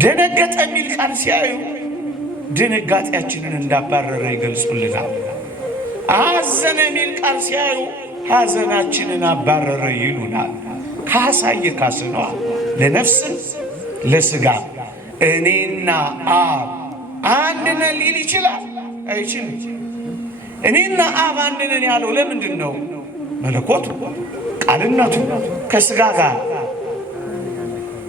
ደነገጠ የሚል ቃል ሲያዩ ድንጋጤያችንን እንዳባረረ ይገልጹልናል። አዘነ የሚል ቃል ሲያዩ ሐዘናችንን አባረረ ይሉናል። ካሳየ ካስነዋ ለነፍስን ለሥጋ እኔና አብ አንድ ነን ሊል ይችላል? አይችልም። እኔና አብ አንድ ነን ያለው ለምንድን ነው? መለኮቱ ቃልነቱ ከሥጋ ጋር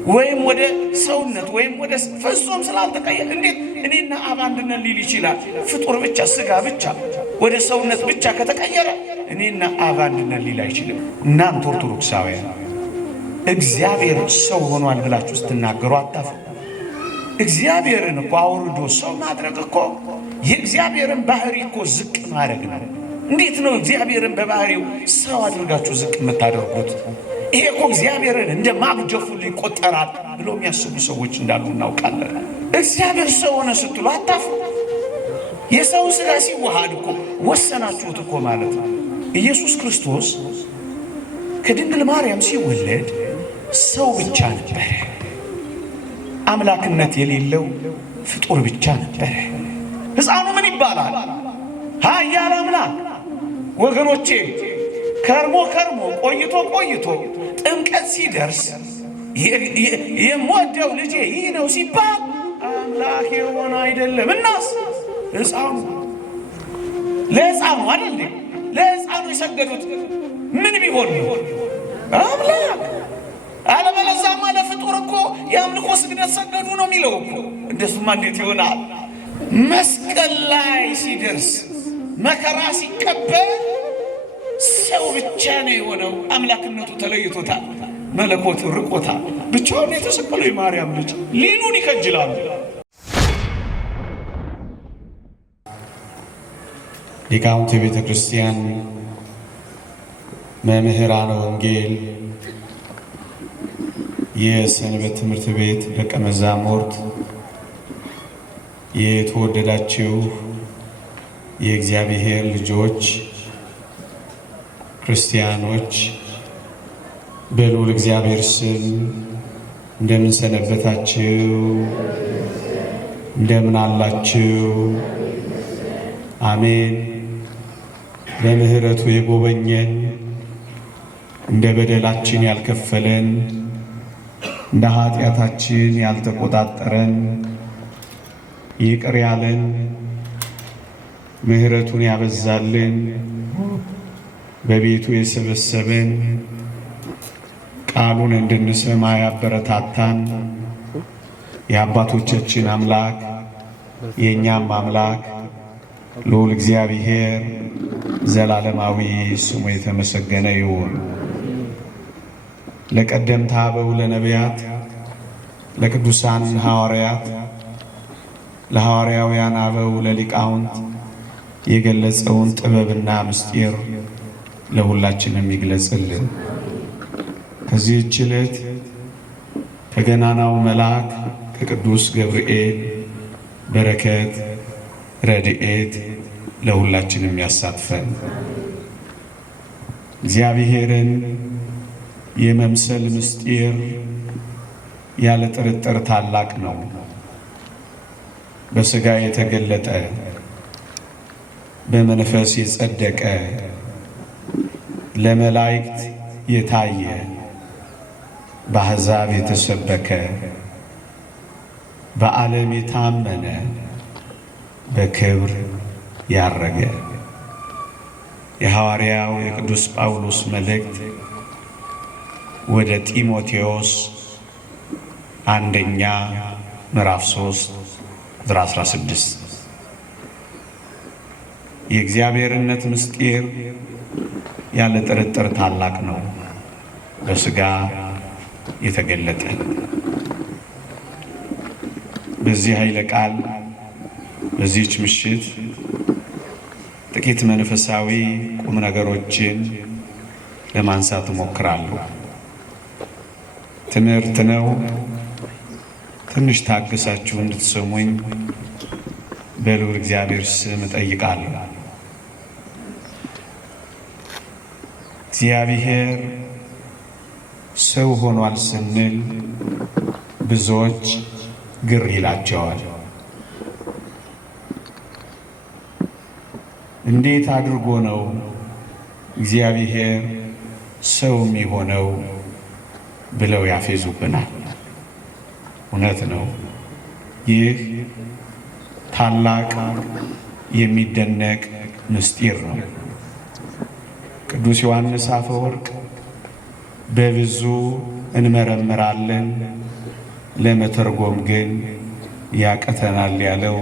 ወይም ወደ ሰውነት ወይም ወደ ፍጹም ስላልተቀየረ እንዴት እኔና አብ አንድ ነን ሊል ይችላል? ፍጡር ብቻ ሥጋ ብቻ ወደ ሰውነት ብቻ ከተቀየረ እኔና አብ አንድ ነን ሊል አይችልም። እናንተ ኦርቶዶክሳውያን እግዚአብሔር ሰው ሆኗል ብላችሁ ስትናገሩ አታፍሩ። እግዚአብሔርን እኮ አውርዶ ሰው ማድረግ እኮ የእግዚአብሔርን ባህሪ እኮ ዝቅ ማድረግ ነው። እንዴት ነው እግዚአብሔርን በባህሪው ሰው አድርጋችሁ ዝቅ የምታደርጉት? ይሄ እኮ እግዚአብሔርን እንደ ማግጀፉ ይቆጠራል ብሎ የሚያስቡ ሰዎች እንዳሉ እናውቃለን። እግዚአብሔር ሰው ሆነ ስትሉ አታፍሩ። የሰው ሥጋ ሲዋሃድ እኮ ወሰናችሁት እኮ ማለት ነው። ኢየሱስ ክርስቶስ ከድንግል ማርያም ሲወለድ ሰው ብቻ ነበረ። አምላክነት የሌለው ፍጡር ብቻ ነበረ። ሕፃኑ ምን ይባላል? ኃያል አምላክ። ወገኖቼ ከርሞ ቆይቶ ጥምቀት ሲደርስ የምወደው ልጄ ይህ ነው ሲባል አምላክ የሆነ አይደለም። እናስ ሕፃኑ ለሕፃኑ አይደል? ለሕፃኑ የሰገዱት ምን ቢሆን ነው? አምላክ። አለበለዚያማ ለፍጡር እኮ የአምልኮ ስግደት ሰገዱ ነው የሚለው እኮ። እንደሱማ እንዴት ይሆናል? መስቀል ላይ ሲደርስ መከራ ሲቀበል ሰው ብቻ ነው የሆነው። አምላክነቱ ተለይቶታል፣ መለኮቱ ርቆታል። ብቻውን የተሰቀለው የማርያም ልጅ ሊሉን ይከጅላሉ። ሊቃውንት የቤተ ክርስቲያን፣ መምህራነ ወንጌል፣ የሰንበት ትምህርት ቤት ደቀ መዛሙርት፣ የተወደዳችሁ የእግዚአብሔር ልጆች ክርስቲያኖች በልዑል እግዚአብሔር ስም እንደምን ሰነበታችሁ? እንደምን አላችሁ? አሜን። በምሕረቱ የጎበኘን እንደ በደላችን ያልከፈለን እንደ ኃጢአታችን ያልተቆጣጠረን ይቅር ያለን ምሕረቱን ያበዛልን በቤቱ የሰበሰበን ቃሉን እንድንሰማ ያበረታታን የአባቶቻችን አምላክ የእኛም አምላክ ልዑል እግዚአብሔር ዘላለማዊ ስሙ የተመሰገነ ይሁን። ለቀደምት አበው ለነቢያት፣ ለቅዱሳን ሐዋርያት፣ ለሐዋርያውያን አበው ለሊቃውንት የገለጸውን ጥበብና ምስጢር ለሁላችንም ይግለጽልን። ከዚህች ዕለት ከገናናው መልአክ ከቅዱስ ገብርኤል በረከት ረድኤት ለሁላችንም ያሳትፈን። እግዚአብሔርን የመምሰል ምስጢር ያለ ጥርጥር ታላቅ ነው። በሥጋ የተገለጠ በመንፈስ የጸደቀ ለመላእክት የታየ በአሕዛብ የተሰበከ በዓለም የታመነ በክብር ያረገ የሐዋርያው የቅዱስ ጳውሎስ መልእክት ወደ ጢሞቴዎስ አንደኛ ምዕራፍ 3 ቁጥር 16 የእግዚአብሔርነት ምስጢር ያለ ጥርጥር ታላቅ ነው፣ በሥጋ የተገለጠ። በዚህ ኃይለ ቃል በዚህች ምሽት ጥቂት መንፈሳዊ ቁም ነገሮችን ለማንሳት እሞክራለሁ። ትምህርት ነው። ትንሽ ታግሳችሁ እንድትሰሙኝ በልዑል እግዚአብሔር ስም እጠይቃለሁ። እግዚአብሔር ሰው ሆኗል ስንል ብዙዎች ግር ይላቸዋል። እንዴት አድርጎ ነው እግዚአብሔር ሰው የሚሆነው ብለው ያፌዙብናል። እውነት ነው። ይህ ታላቅ የሚደነቅ ምስጢር ነው። ቅዱስ ዮሐንስ አፈወርቅ በብዙ እንመረምራለን ለመተርጎም ግን ያቅተናል ያለው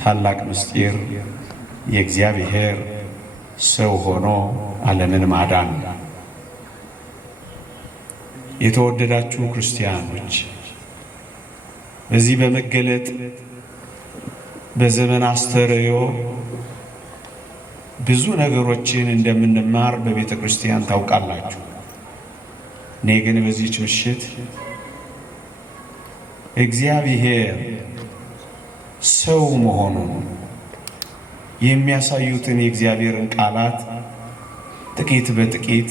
ታላቅ ምስጢር የእግዚአብሔር ሰው ሆኖ ዓለምን ማዳን። የተወደዳችሁ ክርስቲያኖች በዚህ በመገለጥ በዘመን አስተርእዮ ብዙ ነገሮችን እንደምንማር በቤተ ክርስቲያን ታውቃላችሁ። እኔ ግን በዚህች ምሽት እግዚአብሔር ሰው መሆኑን የሚያሳዩትን የእግዚአብሔርን ቃላት ጥቂት በጥቂት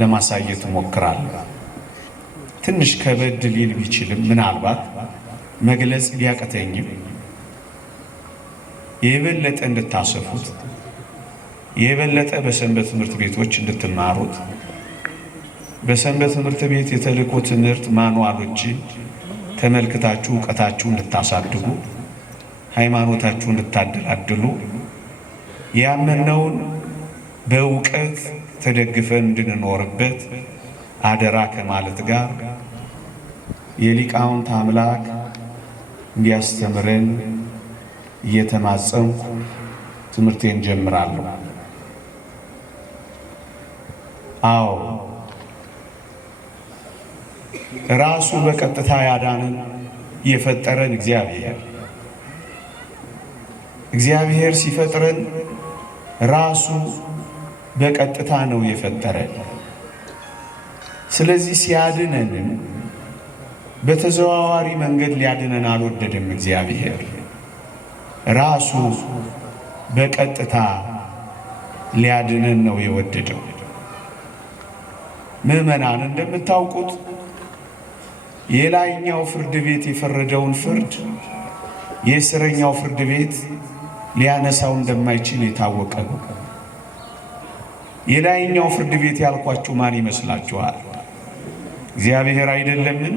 ለማሳየት እሞክራለሁ። ትንሽ ከበድ ሊል ቢችልም ምናልባት መግለጽ ቢያቅተኝም የበለጠ እንድታሰፉት የበለጠ በሰንበት ትምህርት ቤቶች እንድትማሩት በሰንበት ትምህርት ቤት የተልእኮ ትምህርት ማንዋሎችን ተመልክታችሁ ዕውቀታችሁ እንድታሳድጉ ሃይማኖታችሁ እንድታደላድሉ ያመነውን በእውቀት ተደግፈን እንድንኖርበት አደራ ከማለት ጋር የሊቃውንት አምላክ እንዲያስተምረን እየተማጸንኩ ትምህርቴን ጀምራለሁ። አዎ ራሱ በቀጥታ ያዳነን የፈጠረን እግዚአብሔር ሲፈጥረን ራሱ በቀጥታ ነው የፈጠረን። ስለዚህ ሲያድነንም በተዘዋዋሪ መንገድ ሊያድነን አልወደደም። እግዚአብሔር ራሱ በቀጥታ ሊያድነን ነው የወደደው። ምዕመናን እንደምታውቁት የላይኛው ፍርድ ቤት የፈረደውን ፍርድ የእስረኛው ፍርድ ቤት ሊያነሳው እንደማይችል የታወቀ ነው። የላይኛው ፍርድ ቤት ያልኳችሁ ማን ይመስላችኋል? እግዚአብሔር አይደለምን?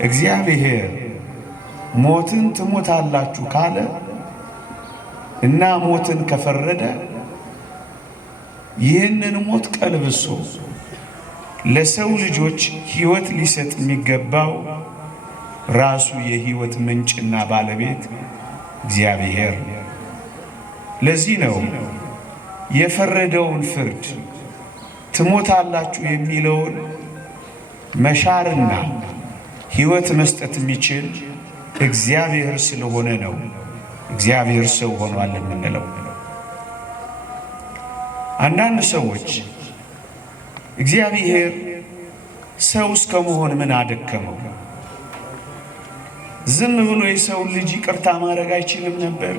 እግዚአብሔር ሞትን ትሞታላችሁ ካለ እና ሞትን ከፈረደ ይህንን ሞት ቀልብሶ ለሰው ልጆች ሕይወት ሊሰጥ የሚገባው ራሱ የሕይወት ምንጭና ባለቤት እግዚአብሔር። ለዚህ ነው የፈረደውን ፍርድ ትሞታላችሁ የሚለውን መሻርና ሕይወት መስጠት የሚችል እግዚአብሔር ስለሆነ ነው እግዚአብሔር ሰው ሆኗል የምንለው። አንዳንድ ሰዎች እግዚአብሔር ሰው እስከ መሆን ምን አደከመው? ዝም ብሎ የሰውን ልጅ ይቅርታ ማድረግ አይችልም ነበር?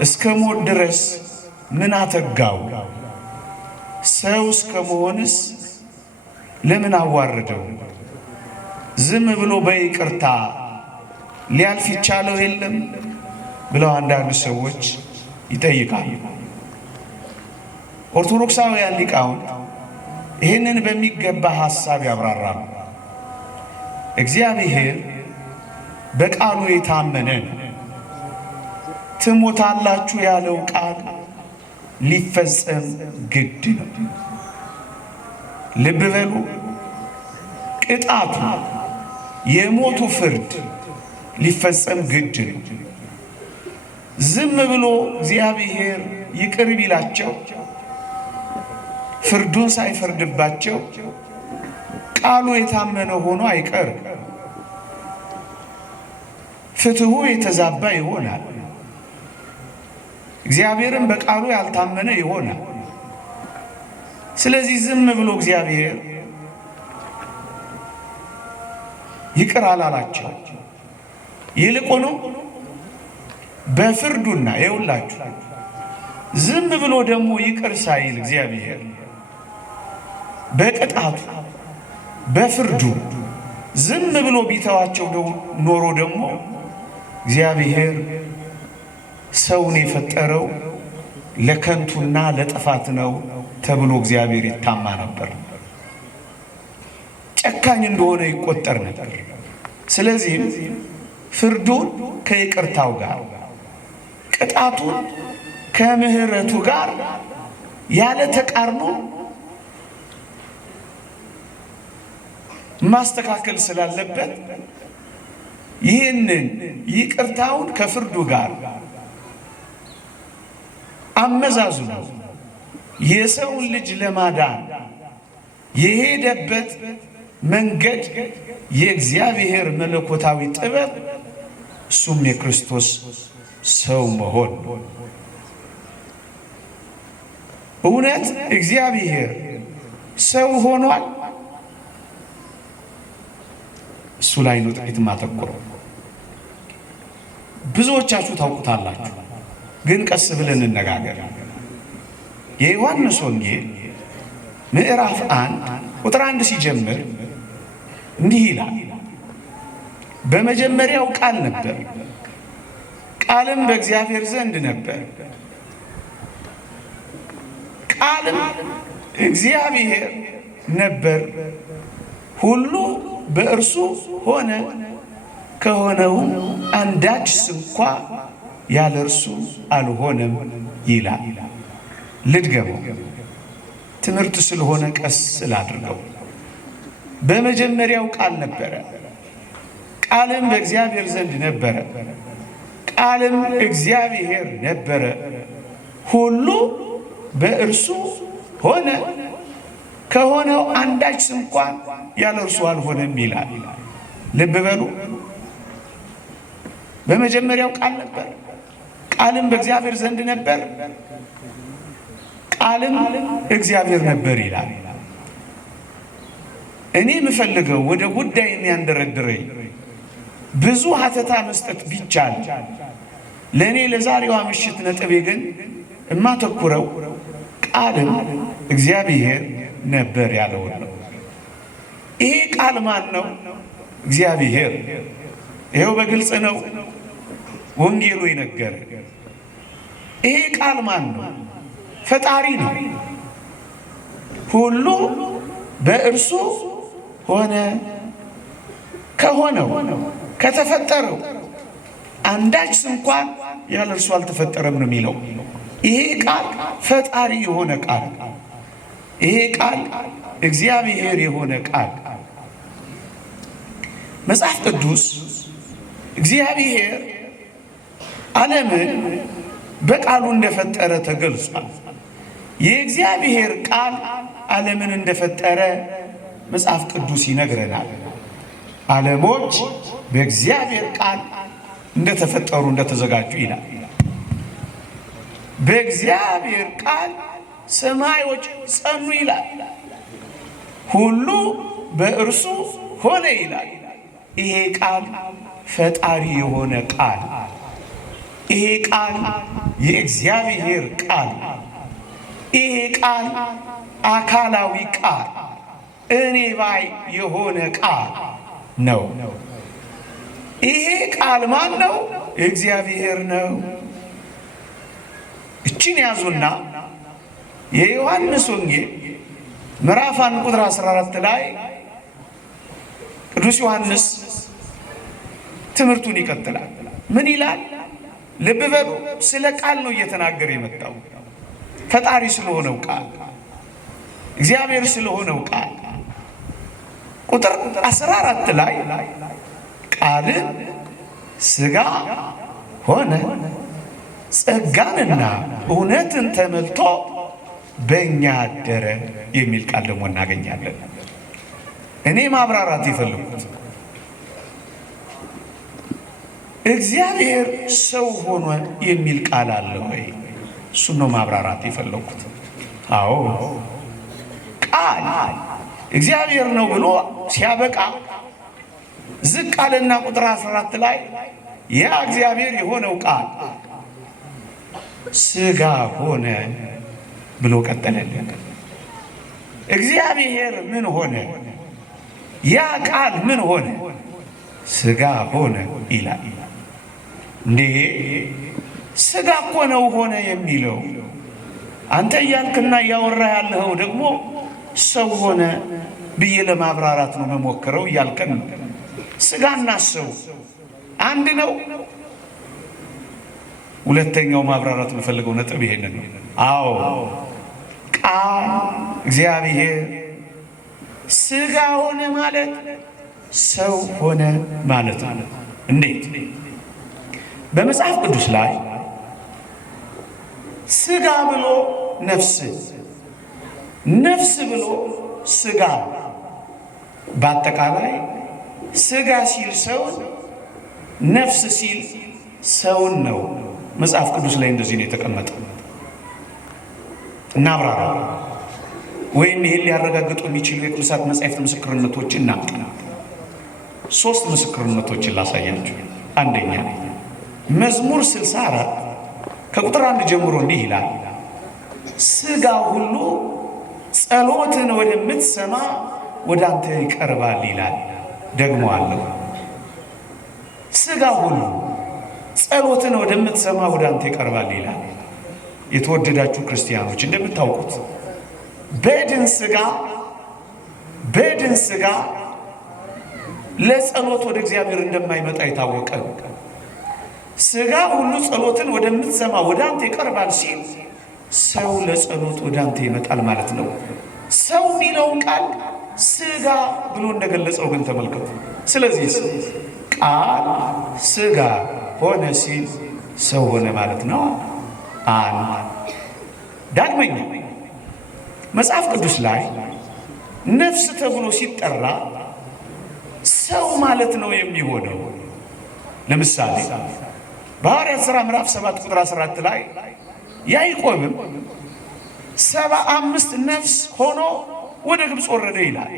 እስከ ሞት ድረስ ምን አተጋው? ሰው እስከ መሆንስ ለምን አዋረደው? ዝም ብሎ በይቅርታ ሊያልፍ ይቻለው የለም ብለው አንዳንድ ሰዎች ይጠይቃሉ። ኦርቶዶክሳውያን ሊቃውንት ይህንን በሚገባ ሐሳብ ያብራራሉ። እግዚአብሔር በቃሉ የታመነ ነው። ትሞታላችሁ ያለው ቃል ሊፈጸም ግድ ነው። ልብ በሉ፣ ቅጣቱ የሞቱ ፍርድ ሊፈጸም ግድ ነው። ዝም ብሎ እግዚአብሔር ይቅር ቢላቸው ፍርዱን ሳይፈርድባቸው ቃሉ የታመነ ሆኖ አይቀርም። ፍትሑ የተዛባ ይሆናል። እግዚአብሔርም በቃሉ ያልታመነ ይሆናል። ስለዚህ ዝም ብሎ እግዚአብሔር ይቅር አላላቸው። ይልቁኑ በፍርዱና የውላችሁ ዝም ብሎ ደግሞ ይቅር ሳይል እግዚአብሔር በቅጣቱ በፍርዱ ዝም ብሎ ቢተዋቸው ኖሮ ደግሞ እግዚአብሔር ሰውን የፈጠረው ለከንቱና ለጥፋት ነው ተብሎ እግዚአብሔር ይታማ ነበር። ጨካኝ እንደሆነ ይቆጠር ነበር። ስለዚህም ፍርዱን ከይቅርታው ጋር ቅጣቱን ከምሕረቱ ጋር ያለ ተቃርኖ ማስተካከል ስላለበት ይህንን ይቅርታውን ከፍርዱ ጋር አመዛዝኖ የሰውን ልጅ ለማዳን የሄደበት መንገድ የእግዚአብሔር መለኮታዊ ጥበብ እሱም የክርስቶስ ሰው መሆን። እውነት እግዚአብሔር ሰው ሆኗል? እሱ ላይ ነው ጥቂት ማተኮረው። ብዙዎቻችሁ ታውቁታላችሁ፣ ግን ቀስ ብለን እንነጋገር። የዮሐንስ ወንጌል ምዕራፍ 1 ቁጥር 1 ሲጀምር እንዲህ ይላል፣ በመጀመሪያው ቃል ነበር፣ ቃልም በእግዚአብሔር ዘንድ ነበር፣ ቃልም እግዚአብሔር ነበር፣ ሁሉ በእርሱ ሆነ፣ ከሆነው አንዳች ስንኳ ያለ እርሱ አልሆነም ይላል። ልድገመው፣ ትምህርት ስለሆነ ቀስ ስላድርገው። በመጀመሪያው ቃል ነበረ፣ ቃልም በእግዚአብሔር ዘንድ ነበረ፣ ቃልም እግዚአብሔር ነበረ፣ ሁሉ በእርሱ ሆነ፣ ከሆነው አንዳች እንኳን ያለ እርሱ አልሆነም ይላል። ልብ በሉ። በመጀመሪያው ቃል ነበር፣ ቃልም በእግዚአብሔር ዘንድ ነበር፣ ቃልም እግዚአብሔር ነበር ይላል። እኔ የምፈልገው ወደ ጉዳይ የሚያንደረድረኝ ብዙ ሀተታ መስጠት ቢቻል ለእኔ ለዛሬዋ ምሽት ነጥቤ ግን እማተኩረው ቃልም እግዚአብሔር ነበር ያለው ነው። ይሄ ቃል ማን ነው? እግዚአብሔር። ይሄው በግልጽ ነው ወንጌሉ ይነገር። ይሄ ቃል ማን ነው? ፈጣሪ ነው። ሁሉ በእርሱ ሆነ፣ ከሆነው ከተፈጠረው አንዳች እንኳን ያለ እርሱ አልተፈጠረም ነው የሚለው። ይሄ ቃል ፈጣሪ የሆነ ቃል፣ ይሄ ቃል እግዚአብሔር የሆነ ቃል። መጽሐፍ ቅዱስ እግዚአብሔር ዓለምን በቃሉ እንደፈጠረ ተገልጿል። የእግዚአብሔር ቃል ዓለምን እንደፈጠረ መጽሐፍ ቅዱስ ይነግረናል። ዓለሞች በእግዚአብሔር ቃል እንደተፈጠሩ እንደተዘጋጁ ይላል። በእግዚአብሔር ቃል ሰማዮች ጸኑ ይላል። ሁሉ በእርሱ ሆነ ይላል። ይሄ ቃል ፈጣሪ የሆነ ቃል፣ ይሄ ቃል የእግዚአብሔር ቃል፣ ይሄ ቃል አካላዊ ቃል፣ እኔ ባይ የሆነ ቃል ነው። ይሄ ቃል ማን ነው? እግዚአብሔር ነው። እችን ያዙና የዮሐንስ ወንጌል ምዕራፍ 1 ቁጥር 14 ላይ ቅዱስ ዮሐንስ ትምህርቱን ይቀጥላል። ምን ይላል? ልብ በሉ። ስለ ቃል ነው እየተናገረ የመጣው። ፈጣሪ ስለሆነው ቃል፣ እግዚአብሔር ስለሆነው ቃል ቁጥር 14 ላይ ቃል ሥጋ ሆነ ጸጋንና እውነትን ተመልቶ በእኛ አደረ የሚል ቃል ደግሞ እናገኛለን። እኔ ማብራራት የፈለኩት እግዚአብሔር ሰው ሆኖ የሚል ቃል አለ ወይ? እሱን ነው ማብራራት የፈለኩት። አዎ ቃል እግዚአብሔር ነው ብሎ ሲያበቃ ዝቅ አለና ቁጥር 14 ላይ ያ እግዚአብሔር የሆነው ቃል ሥጋ ሆነ ብሎ ቀጠለልን። እግዚአብሔር ምን ሆነ? ያ ቃል ምን ሆነ? ሥጋ ሆነ ይላል። እንዴ ሥጋ እኮ ነው ሆነ የሚለው። አንተ እያልክና እያወራ ያለኸው ደግሞ ሰው ሆነ ብዬ ለማብራራት ነው መሞክረው እያልከን ነው። ሥጋና ሰው አንድ ነው። ሁለተኛው ማብራራት የምፈልገው ነጥብ ይሄንን ነው። አዎ ቃል እግዚአብሔር ሥጋ ሆነ ማለት ሰው ሆነ ማለት ነው። እንዴት? በመጽሐፍ ቅዱስ ላይ ሥጋ ብሎ ነፍስ፣ ነፍስ ብሎ ሥጋ፣ በአጠቃላይ ሥጋ ሲል ሰውን፣ ነፍስ ሲል ሰውን ነው። መጽሐፍ ቅዱስ ላይ እንደዚህ ነው የተቀመጠው። እናብራራ ወይም ይሄን ሊያረጋግጡ የሚችሉ የቅዱሳት መጻሕፍት ምስክርነቶችን እናምጣ። 3 ምስክርነቶችን ላሳያችሁ። አንደኛ መዝሙር 64 ከቁጥር 1 ጀምሮ እንዲህ ይላል፣ ሥጋ ሁሉ ጸሎትን ወደምትሰማ ወደ አንተ ይቀርባል ይላል። ደግሞ አለው ሥጋ ሁሉ ጸሎትን ወደምትሰማ ወደ አንተ ይቀርባል ይላል። የተወደዳችሁ ክርስቲያኖች እንደምታውቁት በድን ሥጋ ለጸሎት ወደ እግዚአብሔር እንደማይመጣ የታወቀ ነው። ሥጋ ሁሉ ጸሎትን ወደምትሰማ ወደ አንተ ይቀርባል ሲል ሰው ለጸሎት ወደ አንተ ይመጣል ማለት ነው። ሰው የሚለውን ቃል ሥጋ ብሎ እንደገለጸው ግን ተመልከቱ። ስለዚህ ቃል ሥጋ ሆነ ሲል ሰው ሆነ ማለት ነው። ዳግመኛ መጽሐፍ ቅዱስ ላይ ነፍስ ተብሎ ሲጠራ ሰው ማለት ነው የሚሆነው። ለምሳሌ በሐዋርያት ሥራ ምዕራፍ 7 ቁጥር 14 ላይ ያዕቆብም 75 ነፍስ ሆኖ ወደ ግብፅ ወረደ ይላል።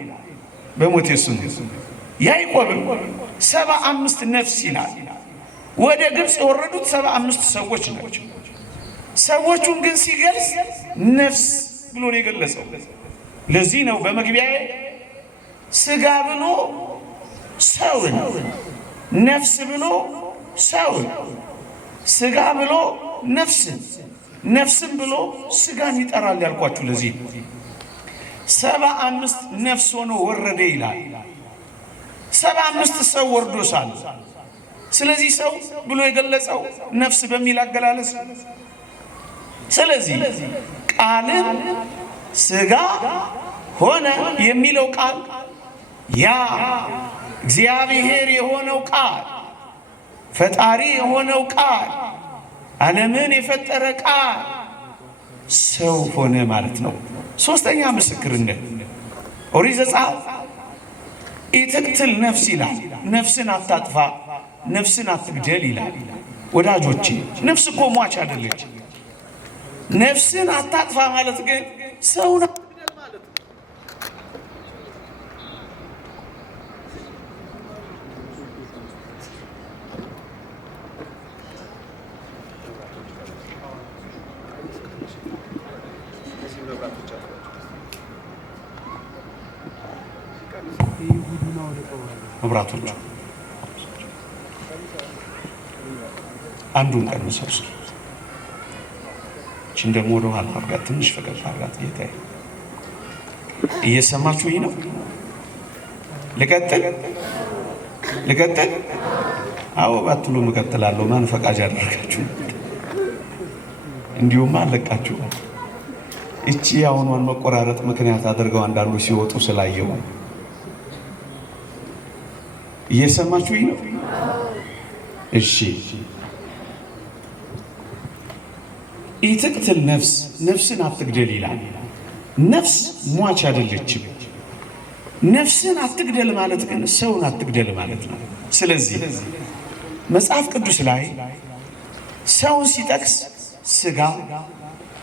በሞቴ ስም ያዕቆብም 75 ነፍስ ይላል። ወደ ግብፅ የወረዱት 75 ሰዎች ናቸው። ሰዎቹን ግን ሲገልጽ ነፍስ ብሎ ነው የገለጸው። ለዚህ ነው በመግቢያዬ ሥጋ ብሎ ሰውን፣ ነፍስ ብሎ ሰውን፣ ሥጋ ብሎ ነፍስን፣ ነፍስን ብሎ ሥጋን ይጠራል ያልኳችሁ ለዚህ 75 ነፍስ ሆኖ ወረደ ይላል። 75 ሰው ወርዶ ሳለ ስለዚህ ሰው ብሎ የገለጸው ነፍስ በሚል አገላለጽ። ስለዚህ ቃልም ሥጋ ሆነ የሚለው ቃል ያ እግዚአብሔር የሆነው ቃል፣ ፈጣሪ የሆነው ቃል፣ ዓለምን የፈጠረ ቃል ሰው ሆነ ማለት ነው። ሶስተኛ ምስክርነት ኦሪት ዘጸአት ኢትቅትል ነፍስ ይላል። ነፍስን አታጥፋ፣ ነፍስን አትግደል ይላል። ወዳጆቼ ነፍስ እኮ ሟች አይደለች። ነፍስን አታጥፋ ማለት ግን ሰውን አትግደል ማለት ነው። መብራቶቹ አንዱን ቀንሰው እቺን ደግሞ ወደ ኋላ አድርጋት፣ ትንሽ ፈቀቅ አድርጋት። ጌታዬ እየሰማችሁ ነው? ልቀጥል? አዎ ባትሉ እቀጥላለሁ። ማን ፈቃጅ አደረጋችሁ? እንዲሁም አለቃችሁ። እቺ አሁኗን መቆራረጥ ምክንያት አድርገው አንዳንዱ ሲወጡ ስላየው እየሰማችሁ ነው? እሺ ኢትቅትል ነፍስ፣ ነፍስን አትግደል ይላል። ነፍስ ሟች አይደለችም። ነፍስን አትግደል ማለት ግን ሰውን አትግደል ማለት ነው። ስለዚህ መጽሐፍ ቅዱስ ላይ ሰውን ሲጠቅስ ሥጋ፣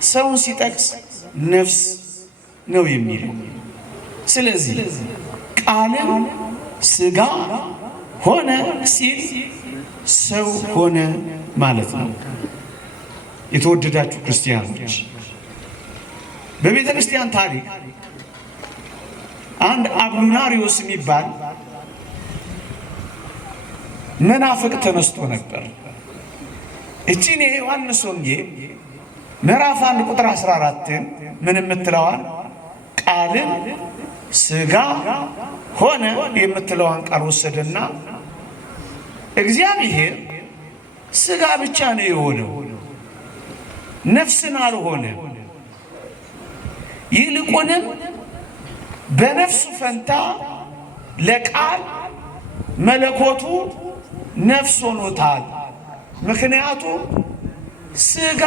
ሰውን ሲጠቅስ ነፍስ ነው የሚለው። ስለዚህ ቃልም ሥጋ ሆነ ሲል ሰው ሆነ ማለት ነው። የተወደዳችሁ ክርስቲያኖች በቤተ ክርስቲያን ታሪክ አንድ አብሉናሪዮስ የሚባል መናፍቅ ተነስቶ ነበር። እቺን የዮሐንስ ወንጌል ምዕራፍ 1 ቁጥር 14 ምን የምትለዋን ቃልን ሥጋ ሆነ የምትለዋን ቃል ወሰደና እግዚአብሔር ሥጋ ብቻ ነው የሆነው፣ ነፍስን አልሆነም። ይልቁንም በነፍሱ ፈንታ ለቃል መለኮቱ ነፍስ ሆኖታል። ምክንያቱም ሥጋ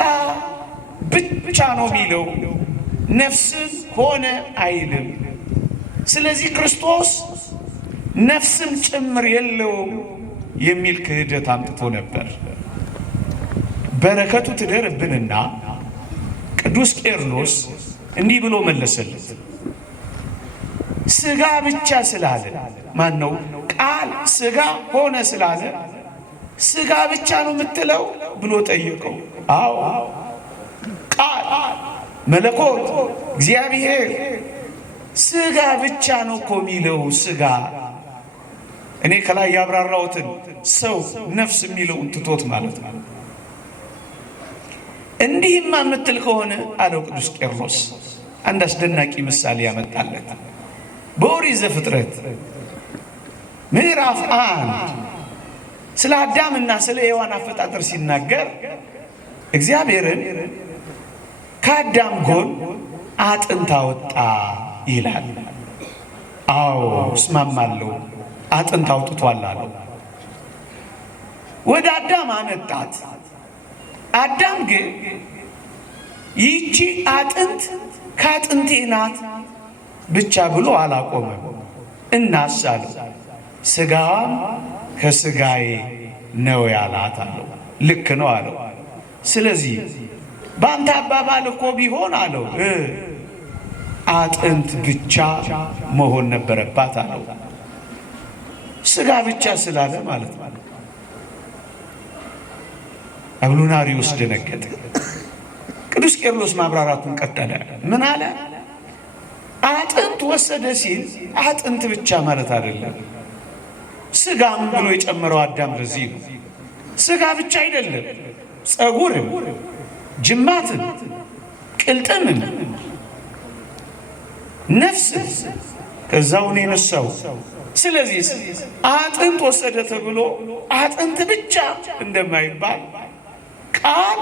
ብቻ ነው የሚለው፣ ነፍስን ሆነ አይልም። ስለዚህ ክርስቶስ ነፍስም ጭምር የለውም የሚል ክህደት አምጥቶ ነበር። በረከቱ ትደርብንና ቅዱስ ቄርሎስ እንዲህ ብሎ መለሰለት። ሥጋ ብቻ ስላለ ማን ነው ቃል ሥጋ ሆነ ስላለ ሥጋ ብቻ ነው የምትለው ብሎ ጠየቀው። አዎ ቃል መለኮት እግዚአብሔር ሥጋ ብቻ ነው እኮ የሚለው። ሥጋ እኔ ከላይ ያብራራሁትን ሰው ነፍስ የሚለውን ትቶት ማለት ነው። እንዲህማ የምትል ከሆነ አለው ቅዱስ ቄርሎስ አንድ አስደናቂ ምሳሌ ያመጣለት። በኦሪት ዘፍጥረት ምዕራፍ 1 ስለ አዳምና ስለ ሔዋን አፈጣጠር ሲናገር እግዚአብሔርን ከአዳም ጎን አጥንት አወጣ ይላል። አዎ እስማማለሁ፣ አጥንት አውጥቷል አለው። ወደ አዳም አመጣት። አዳም ግን ይቺ አጥንት ከአጥንቴ ናት ብቻ ብሎ አላቆመም። እናስ አለው ሥጋዋም ከሥጋዬ ነው ያላት አለው። ልክ ነው አለው። ስለዚህ በአንተ አባባል እኮ ቢሆን አለው አጥንት ብቻ መሆን ነበረባት አለው። ሥጋ ብቻ ስላለ ማለት ነው። አብሉናሪዮስ ደነገጠ። ቅዱስ ቄርሎስ ማብራራቱን ቀጠለ። ምን አለ? አጥንት ወሰደ ሲል አጥንት ብቻ ማለት አይደለም፣ ሥጋም ብሎ የጨመረው አዳም ለዚህ ነው። ሥጋ ብቻ አይደለም፣ ጸጉርም፣ ጅማትም፣ ቅልጥምም፣ ነፍስም ከዛው ነው የነሳው። ስለዚህ አጥንት ወሰደ ተብሎ አጥንት ብቻ እንደማይባል ቃል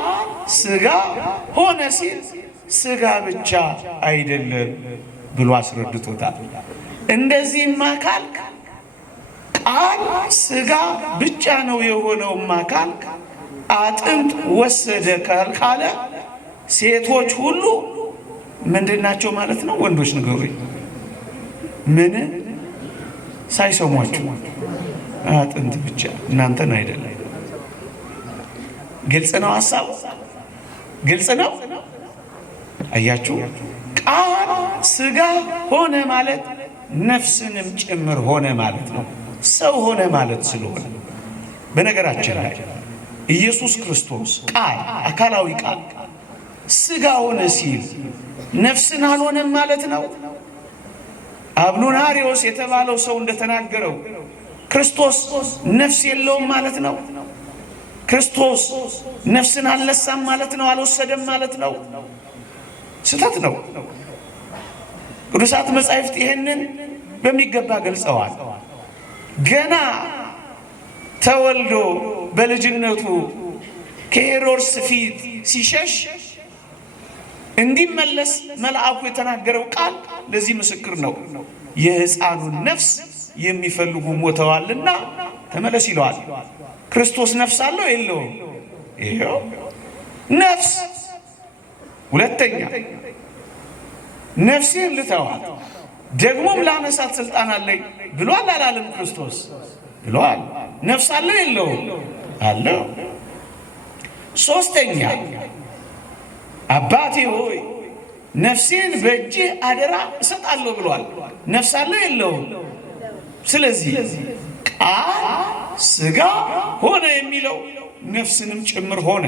ሥጋ ሆነ ሲል ሥጋ ብቻ አይደለም ብሎ አስረድቶታል። እንደዚህማ ካልክ ቃል ሥጋ ብቻ ነው የሆነውማ ካልክ አጥንት ወሰደ ካለ ሴቶች ሁሉ ምንድን ናቸው ማለት ነው? ወንዶች ንገሩኝ። ምን ሳይሰሟችሁ አጥንት ብቻ እናንተን አይደለም። ግልጽ ነው ሐሳቡ፣ ግልጽ ነው። አያችሁ፣ ቃል ሥጋ ሆነ ማለት ነፍስንም ጭምር ሆነ ማለት ነው። ሰው ሆነ ማለት ስለሆነ በነገራችን ላይ ኢየሱስ ክርስቶስ ቃል አካላዊ ቃል ሥጋ ሆነ ሲል ነፍስን አልሆነም ማለት ነው። አብሉናሪዮስ የተባለው ሰው እንደተናገረው ክርስቶስ ነፍስ የለውም ማለት ነው። ክርስቶስ ነፍስን አልነሳም ማለት ነው። አልወሰደም ማለት ነው። ስህተት ነው። ቅዱሳት መጻሕፍት ይህንን በሚገባ ገልጸዋል። ገና ተወልዶ በልጅነቱ ከሄሮድስ ፊት ሲሸሽ እንዲመለስ መልአኩ የተናገረው ቃል ለዚህ ምስክር ነው። የሕፃኑን ነፍስ የሚፈልጉ ሞተዋልና ተመለስ ይለዋል። ክርስቶስ ነፍስ አለው የለውም? ይሄው ነፍስ። ሁለተኛ ነፍሴን ልተዋት ደግሞም ላነሳት ስልጣን አለኝ ብሏል አላለም? ክርስቶስ ብሏል። ነፍስ አለው የለውም? አለው። ሶስተኛ አባቴ ሆይ ነፍሴን በእጅህ አደራ እሰጣለሁ ብሏል። ነፍስ አለው የለውም? ስለዚህ ቃል ሥጋ ሆነ የሚለው ነፍስንም ጭምር ሆነ።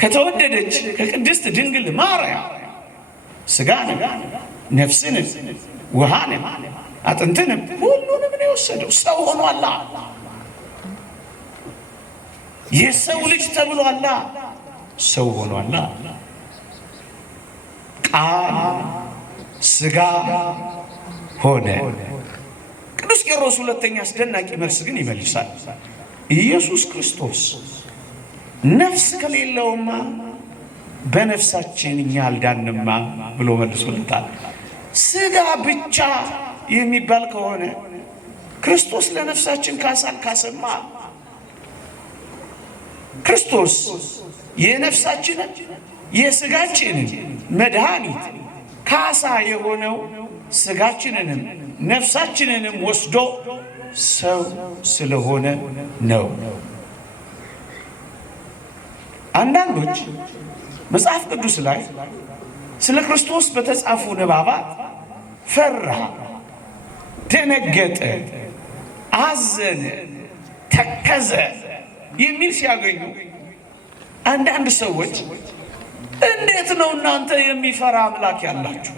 ከተወደደች ከቅድስት ድንግል ማርያም ሥጋን ነፍስን ውሃንም አጥንትንም ሁሉንም ነው የወሰደው። ሰው ሆኗላ። የሰው ልጅ ተብሏላ። ሰው ሆኗላ። ቃል ሥጋ ሆነ። ቅዱስ ቄርሎስ ሁለተኛ አስደናቂ መልስ ግን ይመልሳል። ኢየሱስ ክርስቶስ ነፍስ ከሌለውማ በነፍሳችን እኛ አልዳንማ ብሎ መልሶለታል። ሥጋ ብቻ የሚባል ከሆነ ክርስቶስ ለነፍሳችን ካሳን ካሰማ ክርስቶስ የነፍሳችንን የሥጋችንን መድኃኒት ካሳ የሆነው ሥጋችንንም ነፍሳችንንም ወስዶ ሰው ስለሆነ ነው። አንዳንዶች መጽሐፍ ቅዱስ ላይ ስለ ክርስቶስ በተጻፉ ንባባት ፈራ፣ ደነገጠ፣ አዘነ፣ ተከዘ የሚል ሲያገኙ አንዳንድ ሰዎች እንዴት ነው እናንተ የሚፈራ አምላክ ያላችሁ?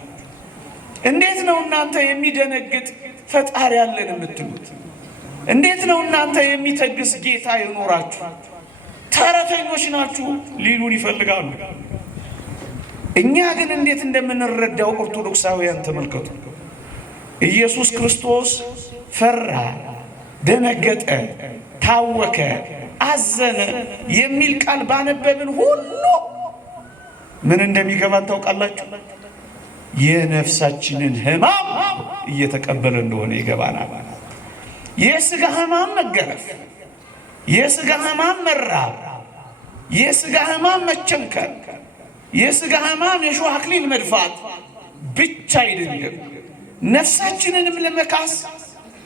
እንዴት ነው እናንተ የሚደነግጥ ፈጣሪ ያለን የምትሉት? እንዴት ነው እናንተ የሚተግስ ጌታ ይኖራችሁ? ተረተኞች ናችሁ ሊሉን ይፈልጋሉ። እኛ ግን እንዴት እንደምንረዳው ኦርቶዶክሳውያን ተመልከቱ። ኢየሱስ ክርስቶስ ፈራ፣ ደነገጠ፣ ታወከ፣ አዘነ የሚል ቃል ባነበብን ሁሉ ምን እንደሚገባን ታውቃላችሁ? የነፍሳችንን ሕማም እየተቀበለ እንደሆነ ይገባናል። የሥጋ ሕማም መገረፍ፣ የሥጋ ሕማም መራብ፣ የሥጋ ሕማም መቸንከር፣ የሥጋ ሕማም የሾህ አክሊል መድፋት ብቻ አይደለም። ነፍሳችንንም ለመካስ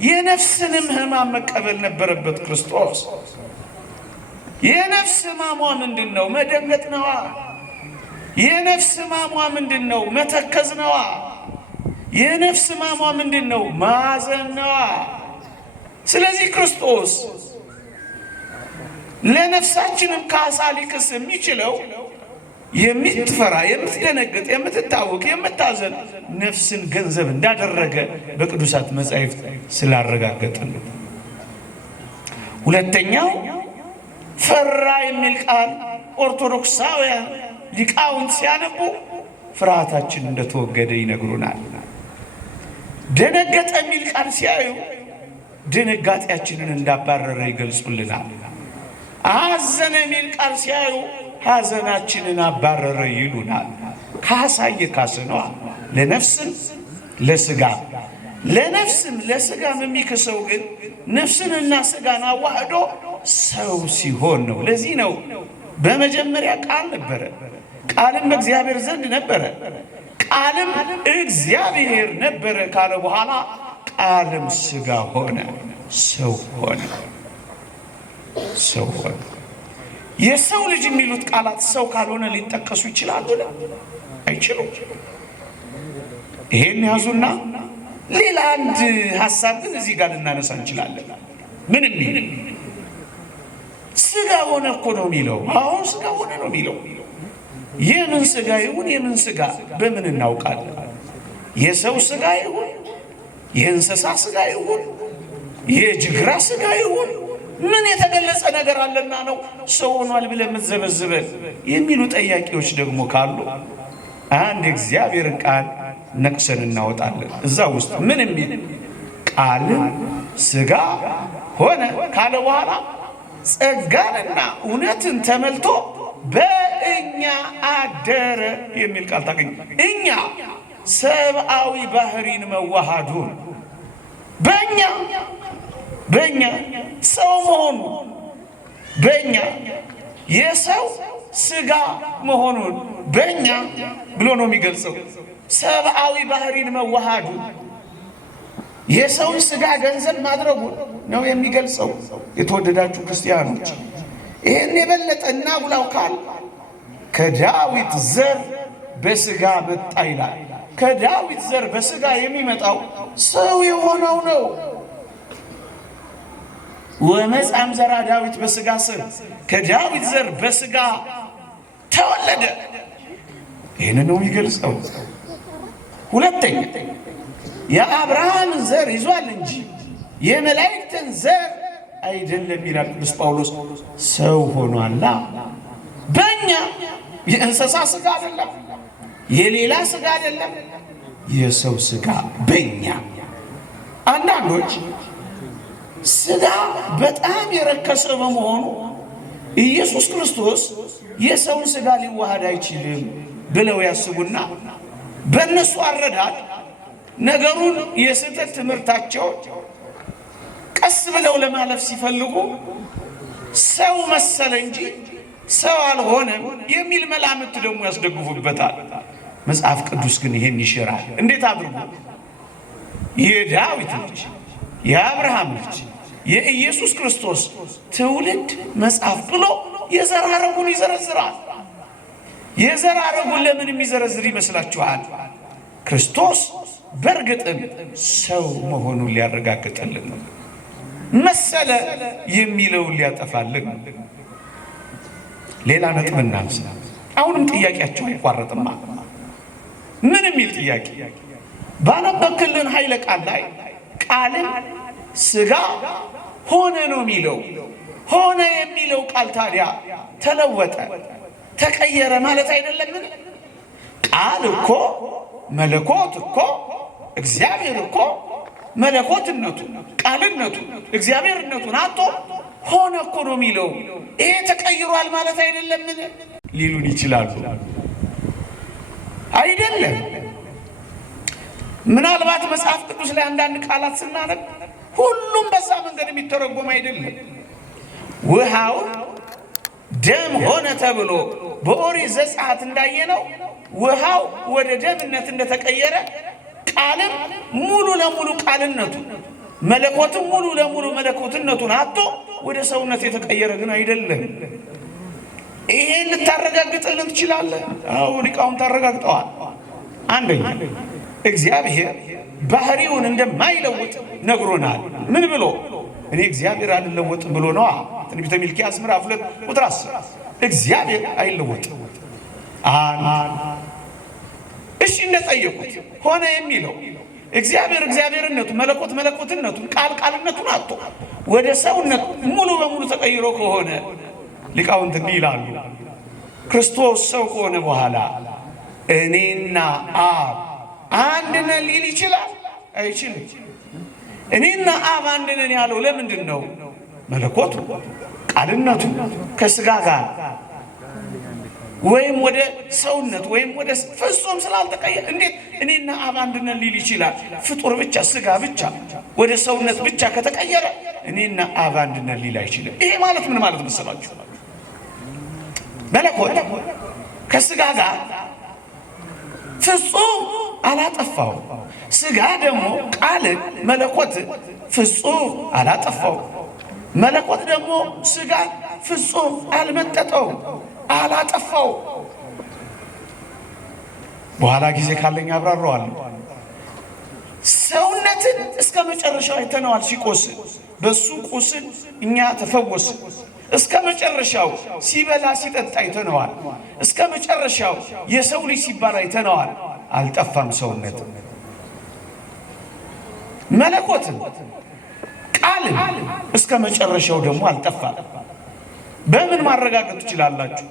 የነፍስንም ሕማም መቀበል ነበረበት ክርስቶስ። የነፍስ ሕማሟ ምንድን ነው? መደንገጥ ነዋ። የነፍስ ሕማሟ ምንድን ነው? መተከዝ ነዋ። የነፍስ ሕማሟ ምንድን ነው? ማዘን ነዋ። ስለዚህ ክርስቶስ ለነፍሳችንም ካሳ ሊክስ የሚችለው የምትፈራ፣ የምትደነግጥ፣ የምትታወቅ፣ የምታዘን ነፍስን ገንዘብ እንዳደረገ በቅዱሳት መጻሕፍት ስላረጋገጥን። ሁለተኛው ፈራ የሚል ቃል ኦርቶዶክሳውያን ሊቃውንት ሲያነቡ ፍርሃታችን እንደተወገደ ይነግሩናል። ደነገጠ የሚል ቃል ሲያዩ ድንጋጤያችንን እንዳባረረ ይገልጹልናል። አዘነ የሚል ቃል ሲያዩ ሐዘናችንን አባረረ ይሉናል። ካሳ እየካሰ ነዋ። ለነፍስም ለሥጋ፣ ለነፍስም ለሥጋም የሚክሰው ግን ነፍስንና ሥጋን አዋህዶ ሰው ሲሆን ነው። ለዚህ ነው በመጀመሪያ ቃል ነበረ፣ ቃልም በእግዚአብሔር ዘንድ ነበረ፣ ቃልም እግዚአብሔር ነበረ ካለ በኋላ ቃልም ሥጋ ሆነ፣ ሰው ሆነ። ሰው ሆነ። የሰው ልጅ የሚሉት ቃላት ሰው ካልሆነ ሊጠቀሱ ይችላሉ? አይችሉም። ይሄን ያዙና ሌላ አንድ ሐሳብ ግን እዚህ ጋር ልናነሳ እንችላለን። ምን የሚል ሥጋ ሆነ እኮ ነው የሚለው። አሁን ሥጋ ሆነ ነው የሚለው። የምን ሥጋ ይሁን የምን ሥጋ በምን እናውቃለን? የሰው ሥጋ ይሁን የእንስሳ ሥጋ ይሁን የጅግራ ሥጋ ይሁን ምን የተገለጸ ነገር አለና ነው ሰው ሆኗል ብለን የምትዘበዝበን የሚሉ ጠያቂዎች ደግሞ ካሉ አንድ እግዚአብሔርን ቃል ነቅሰን እናወጣለን። እዛ ውስጥ ምን የሚል ቃልም ሥጋ ሆነ ካለ በኋላ ጸጋንና እውነትን ተመልቶ በእኛ አደረ የሚል ቃል ታገኝ። እኛ ሰብአዊ ባህሪን መዋሃዱን በእኛ ሰው መሆኑ በእኛ የሰው ሥጋ መሆኑን በእኛ ብሎ ነው የሚገልጸው። ሰብአዊ ባህሪን መዋሃዱ የሰውን ሥጋ ገንዘብ ማድረጉን ነው የሚገልጸው። የተወደዳችሁ ክርስቲያኖች ይህን የበለጠ እናጉላው ካል ከዳዊት ዘር በሥጋ መጣ ይላል። ከዳዊት ዘር በሥጋ የሚመጣው ሰው የሆነው ነው። ወመጻም ዘራ ዳዊት በሥጋ ስር ከዳዊት ዘር በሥጋ ተወለደ። ይህን ነው የሚገልጸው። ሁለተኛ የአብርሃም ዘር ይዟል እንጂ የመላእክትን ዘር አይደለም ይላል ቅዱስ ጳውሎስ። ሰው ሆኗላ። በእኛ የእንስሳ ሥጋ አይደለም፣ የሌላ ሥጋ አይደለም፣ የሰው ሥጋ በእኛ። አንዳንዶች ሥጋ በጣም የረከሰ በመሆኑ ኢየሱስ ክርስቶስ የሰውን ሥጋ ሊዋሃድ አይችልም ብለው ያስቡና በእነሱ አረዳድ ነገሩን የስህተት ትምህርታቸው ቀስ ብለው ለማለፍ ሲፈልጉ ሰው መሰለ እንጂ ሰው አልሆነም የሚል መላምት ደግሞ ያስደግፉበታል። መጽሐፍ ቅዱስ ግን ይሄን ይሽራል። እንዴት አድርጎ? የዳዊት ልጅ የአብርሃም ልጅ የኢየሱስ ክርስቶስ ትውልድ መጽሐፍ ብሎ የዘር ሐረጉን ይዘረዝራል። የዘር ሐረጉን ለምን የሚዘረዝር ይመስላችኋል? ክርስቶስ በእርግጥም ሰው መሆኑን ሊያረጋግጥልን ነው። መሰለ የሚለውን ሊያጠፋልን። ሌላ ነጥብ እናንሳ። አሁንም ጥያቄያቸው አይቋረጥማ። ምን የሚል ጥያቄ? ባነበብክልን ኃይለ ቃል ላይ ቃልን ሥጋ ሆነ ነው የሚለው። ሆነ የሚለው ቃል ታዲያ ተለወጠ፣ ተቀየረ ማለት አይደለምን? ቃል እኮ መለኮት እኮ እግዚአብሔር እኮ መለኮትነቱ ቃልነቱ እግዚአብሔርነቱን አጥቶ ሆነ እኮ ነው የሚለው። ይሄ ተቀይሯል ማለት አይደለምን ሊሉን ይችላሉ። አይደለም። ምናልባት መጽሐፍ ቅዱስ ላይ አንዳንድ ቃላት ስናነብ ሁሉም በዛ መንገድ የሚተረጎም አይደለም። ውሃው ደም ሆነ ተብሎ በኦሪት ዘጸአት እንዳየነው ውሃው ወደ ደምነት እንደተቀየረ ቃልም ሙሉ ለሙሉ ቃልነቱ መለኮትም ሙሉ ለሙሉ መለኮትነቱን አጥቶ ወደ ሰውነት የተቀየረ ግን አይደለም። ይሄን ልታረጋግጥልን ትችላለህ? አዎ ሊቃውንት አረጋግጠዋል። አንደኛ እግዚአብሔር ባህሪውን እንደማይለውጥ ነግሮናል። ምን ብሎ? እኔ እግዚአብሔር አልለወጥም ብሎ ነዋ። ትንቢተ ሚልክያስ ምዕራፍ 2 ቁጥር 10 እግዚአብሔር አይለወጥም። እሺ እንደጠየቁት ሆነ የሚለው እግዚአብሔር እግዚአብሔርነቱ መለኮት መለኮትነቱን ቃል ቃልነቱን አጥቶ ወደ ሰውነት ሙሉ በሙሉ ተቀይሮ ከሆነ ሊቃውንት እንዲህ ይላሉ። ክርስቶስ ሰው ከሆነ በኋላ እኔና አብ አንድ ነን ሊል ይችላል? አይችልም። እኔና አብ አንድ ነን ያለው ለምንድን ነው? መለኮቱ ቃልነቱ ከሥጋ ጋር ወይም ወደ ሰውነት ወይም ወደ ፍጹም ስላልተቀየረ እንዴት እኔና አብ አንድ ነን ሊል ይችላል? ፍጡር ብቻ ሥጋ ብቻ ወደ ሰውነት ብቻ ከተቀየረ እኔና አብ አንድ ነን ሊል አይችልም። ይሄ ማለት ምን ማለት መሰላችሁ? መለኮት ከሥጋ ጋር ፍጹም አላጠፋው፣ ሥጋ ደግሞ ቃልን መለኮት ፍጹም አላጠፋው፣ መለኮት ደግሞ ሥጋ ፍጹም አልመጠጠው አላጠፋው። በኋላ ጊዜ ካለኝ አብራራዋለሁ። ሰውነትን እስከ መጨረሻው አይተነዋል ሲቆስል፣ በሱ ቁስል እኛ ተፈወስን። እስከ መጨረሻው ሲበላ ሲጠጣ አይተነዋል። እስከ መጨረሻው የሰው ልጅ ሲባል አይተነዋል። አልጠፋም ሰውነት። መለኮትን ቃልን እስከ መጨረሻው ደግሞ አልጠፋም። በምን ማረጋገጥ ትችላላችሁ?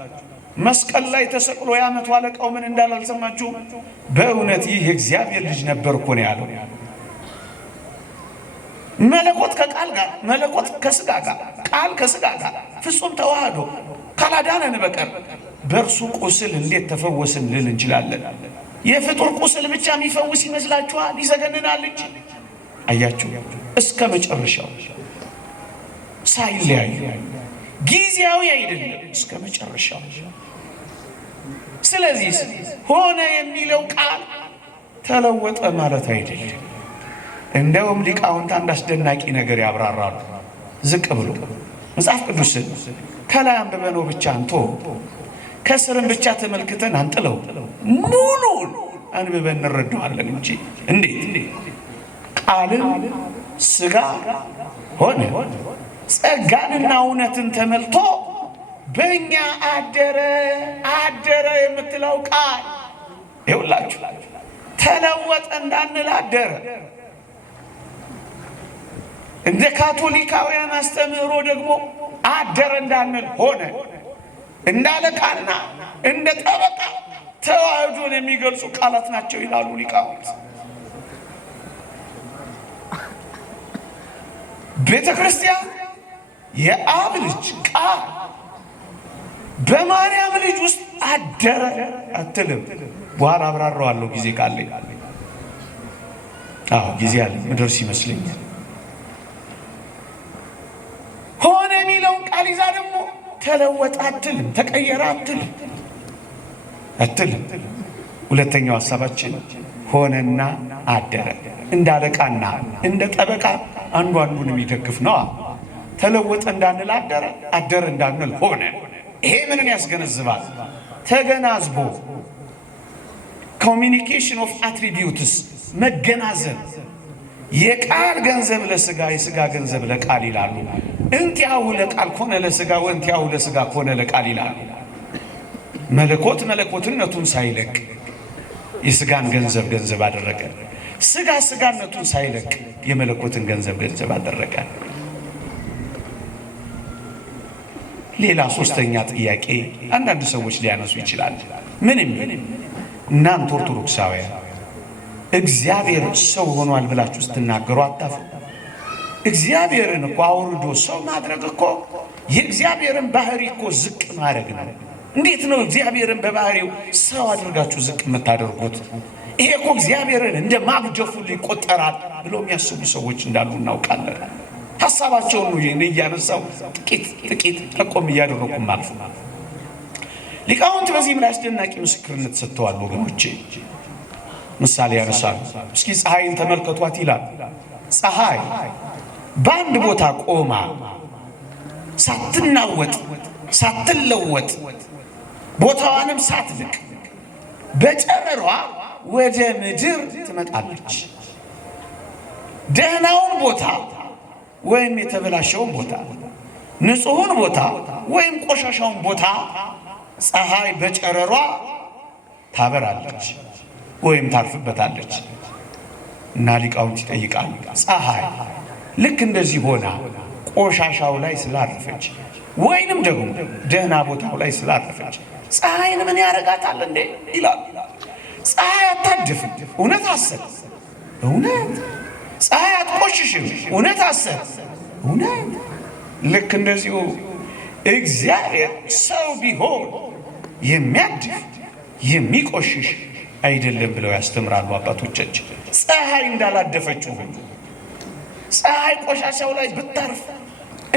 መስቀል ላይ ተሰቅሎ የዓመቱ አለቃው ምን እንዳለ አልሰማችሁም? በእውነት ይህ የእግዚአብሔር ልጅ ነበር እኮ ነው ያለው። መለኮት ከቃል ጋር መለኮት ከሥጋ ጋር ቃል ከሥጋ ጋር ፍጹም ተዋህዶ ካላዳነን በቀር በእርሱ ቁስል እንዴት ተፈወስን ልል እንችላለን? የፍጡር ቁስል ብቻ የሚፈውስ ይመስላችኋል? ይዘገንናል እንጂ። አያችሁ፣ እስከ መጨረሻው ሳይለያዩ ጊዜያዊ አይደለም፣ እስከ መጨረሻው። ስለዚህ ሆነ የሚለው ቃል ተለወጠ ማለት አይደለም። እንደውም ሊቃውንት አንድ አስደናቂ ነገር ያብራራሉ። ዝቅ ብሎ መጽሐፍ ቅዱስን ከላይ አንብበነው ብቻ አንቶ ከስርም ብቻ ተመልክተን አንጥለው፣ ሙሉን አንብበን እንረዳዋለን እንጂ እንዴት ቃልን ሥጋ ሆነ ጸጋንና እውነትን ተመልቶ በእኛ አደረ። አደረ የምትለው ቃል ይውላችሁ ተለወጠ እንዳንል አደረ። እንደ ካቶሊካውያን አስተምህሮ ደግሞ አደረ እንዳንል ሆነ። እንደ አለቃና እንደ ጠበቃ ተዋህዶን የሚገልጹ ቃላት ናቸው ይላሉ ሊቃውንት። ቤተ ክርስቲያን የአብ ልጅ ቃል በማርያም ልጅ ውስጥ አደረ አትልም። በኋላ አብራራዋለሁ ጊዜ ካለኝ። ጊዜ አለ ምድርስ ይመስለኛል። ሆነ የሚለውን ቃል ይዛ ደግሞ ተለወጠ አትልም፣ ተቀየረ አትልም። ሁለተኛው ሐሳባችን ሆነና አደረ። እንደ አለቃና እንደ ጠበቃ አንዱ አንዱን የሚደግፍ ነው። ተለወጠ እንዳንል አደረ እንዳንል ሆነ። ይሄ ምንን ያስገነዝባል? ተገናዝቦ ኮሚኒኬሽን ኦፍ አትሪቢዩትስ መገናዘብ። የቃል ገንዘብ ለሥጋ የሥጋ ገንዘብ ለቃል ይላሉ። እንቲያው ለቃል ኮነ ለሥጋ ወእንቲያው ለሥጋ ኮነ ለቃል ይላሉ። መለኮት መለኮትነቱን ሳይለቅ የሥጋን ገንዘብ ገንዘብ አደረገ። ሥጋ ሥጋነቱን ሳይለቅ የመለኮትን ገንዘብ ገንዘብ አደረገ። ሌላ ሶስተኛ ጥያቄ አንዳንድ ሰዎች ሊያነሱ ይችላል። ምንም እናንተ ኦርቶዶክሳውያን እግዚአብሔር ሰው ሆኗል ብላችሁ ስትናገሩ አታፍሩ። እግዚአብሔርን እኮ አውርዶ ሰው ማድረግ እኮ የእግዚአብሔርን ባህሪ እኮ ዝቅ ማድረግ ነው። እንዴት ነው እግዚአብሔርን በባህሪው ሰው አድርጋችሁ ዝቅ የምታደርጉት? ይሄ እኮ እግዚአብሔርን እንደ ማግደፉ ይቆጠራል ብለው የሚያስቡ ሰዎች እንዳሉ እናውቃለን። ሐሳባቸውን ነው እያነሳው ጥቂት ጠቆም እያደረኩ ማለት ነው። ሊቃውንት በዚህም ላይ አስደናቂ ምስክርነት ሰጥተዋል ወገኖቼ። ምሳሌ ያነሳሉ። እስኪ ፀሐይን ተመልከቷት ይላል። ፀሐይ በአንድ ቦታ ቆማ ሳትናወጥ ሳትለወጥ ቦታዋንም ሳትልቅ በጨረሯ ወደ ምድር ትመጣለች። ደህናውን ቦታ ወይም የተበላሸውን ቦታ፣ ንጹሑን ቦታ ወይም ቆሻሻውን ቦታ ፀሐይ በጨረሯ ታበራለች ወይም ታርፍበታለች። እና ሊቃውንት ይጠይቃሉ፣ ፀሐይ ልክ እንደዚህ ሆና ቆሻሻው ላይ ስላረፈች ወይንም ደግሞ ደህና ቦታው ላይ ስላረፈች ፀሐይን ምን ያረጋታል እንዴ ይላል። ፀሐይ አታድፍም፣ እውነት አሰብ እውነት። ፀሐይ አትቆሽሽም፣ እውነት አሰብ እውነት። ልክ እንደዚሁ እግዚአብሔር ሰው ቢሆን የሚያድፍ የሚቆሽሽ አይደለም ብለው ያስተምራሉ አባቶቻችን። ፀሐይ እንዳላደፈችው ሁሉ ፀሐይ ቆሻሻው ላይ ብታርፍ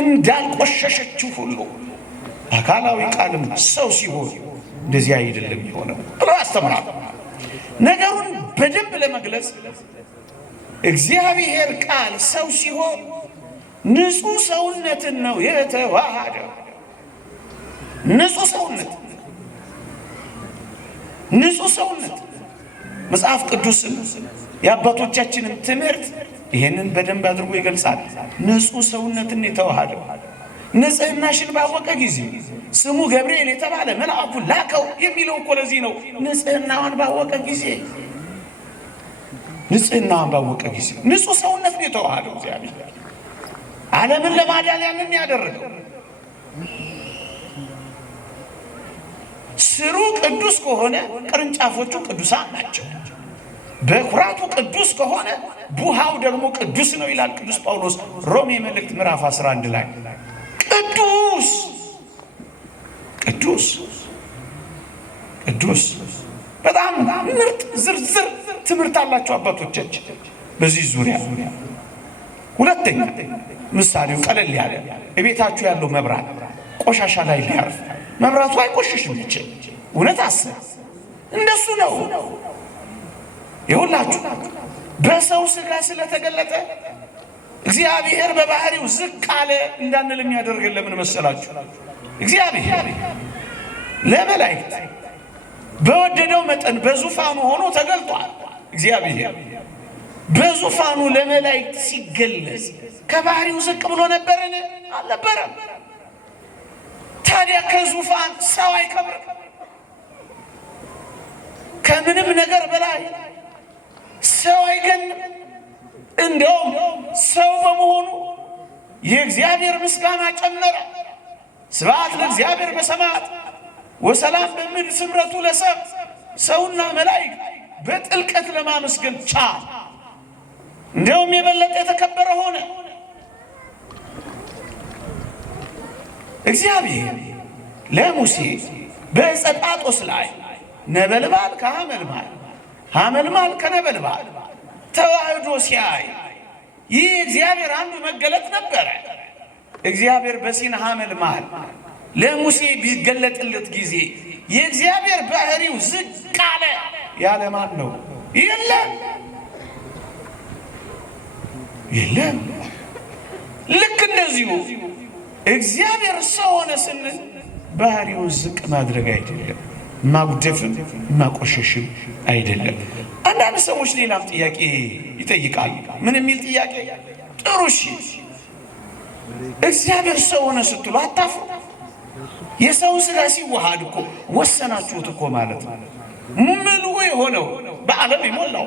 እንዳልቆሸሸችው ሁሉ አካላዊ ቃልም ሰው ሲሆን እንደዚህ አይደለም የሆነው ብለው ያስተምራሉ። ነገሩን በደንብ ለመግለጽ እግዚአብሔር ቃል ሰው ሲሆን ንጹሕ ሰውነትን ነው የተዋሃደው። ንጹሕ ሰውነት መጽሐፍ ቅዱስም የአባቶቻችንን ትምህርት ይሄንን በደንብ አድርጎ ይገልጻል። ንጹሕ ሰውነትን የተዋሃደው ንጽህናሽን ባወቀ ጊዜ ስሙ ገብርኤል የተባለ መልአኩን ላከው የሚለው እኮ ለዚህ ነው። ንጽህናዋን ባወቀ ጊዜ ንጹሕ ሰውነትን የተዋሃደው እግዚአብሔር ዓለምን ለማዳን ያንን ያደረገው። ስሩ ቅዱስ ከሆነ ቅርንጫፎቹ ቅዱሳን ናቸው። በኩራቱ ቅዱስ ከሆነ ቡሃው ደግሞ ቅዱስ ነው ይላል ቅዱስ ጳውሎስ ሮሜ መልእክት ምዕራፍ 11 ላይ። ቅዱስ በጣም ምርጥ ዝርዝር ትምህርት አላቸው አባቶቻችን በዚህ ዙሪያ። ሁለተኛ ምሳሌው ቀለል ያለ እቤታችሁ ያለው መብራት ቆሻሻ ላይ ቢያርፍ መብራቱ አይቆሽሽም ይችል እውነት አሰብ እንደሱ ነው። ይሁላችሁ በሰው ሥጋ ስለተገለጠ እግዚአብሔር በባህሪው ዝቅ አለ እንዳንል የሚያደርገን ለምን መሰላችሁ? እግዚአብሔር ለመላእክት በወደደው መጠን በዙፋኑ ሆኖ ተገልጧል። እግዚአብሔር በዙፋኑ ለመላእክት ሲገለጽ ከባህሪው ዝቅ ብሎ ነበርን? አልነበረም። ታዲያ ከዙፋን ሰው አይከብርም? ከምንም ነገር በላይ ሰው አይገንም። እንደውም ሰው በመሆኑ የእግዚአብሔር ምስጋና ጨመረ። ስብሐት ለእግዚአብሔር በሰማያት ወሰላም በምድር ስምረቱ ለሰብ። ሰውና መላእክት በጥልቀት ለማመስገን ቻለ። እንደውም የበለጠ የተከበረ ሆነ። እግዚአብሔር ለሙሴ በዕፀ ጳጦስ ላይ ነበልባል ከሐመልማል ሐመልማል ከነበልባል ተዋህዶ ሲያይ ይህ እግዚአብሔር አንዱ መገለጥ ነበረ። እግዚአብሔር በሲና ሐመልማል ለሙሴ ቢገለጥለት ጊዜ የእግዚአብሔር ባህሪው ዝቅ አለ ያለ ማን ነው? የለም የለም። ልክ እንደዚሁ እግዚአብሔር ሰው ሆነ ስንል ባህሪውን ዝቅ ማድረግ አይደለም፣ ማጉደፍም ማቆሸሽም አይደለም። አንዳንድ ሰዎች ሌላም ጥያቄ ይጠይቃሉ። ምን የሚል ጥያቄ? ጥሩ እሺ፣ እግዚአብሔር ሰው ሆነ ስትሉ አታፍሩ? የሰውን ሥጋ ሲዋሃድ እኮ ወሰናችሁት እኮ ማለት ነው። ምልኡ የሆነው በዓለም የሞላው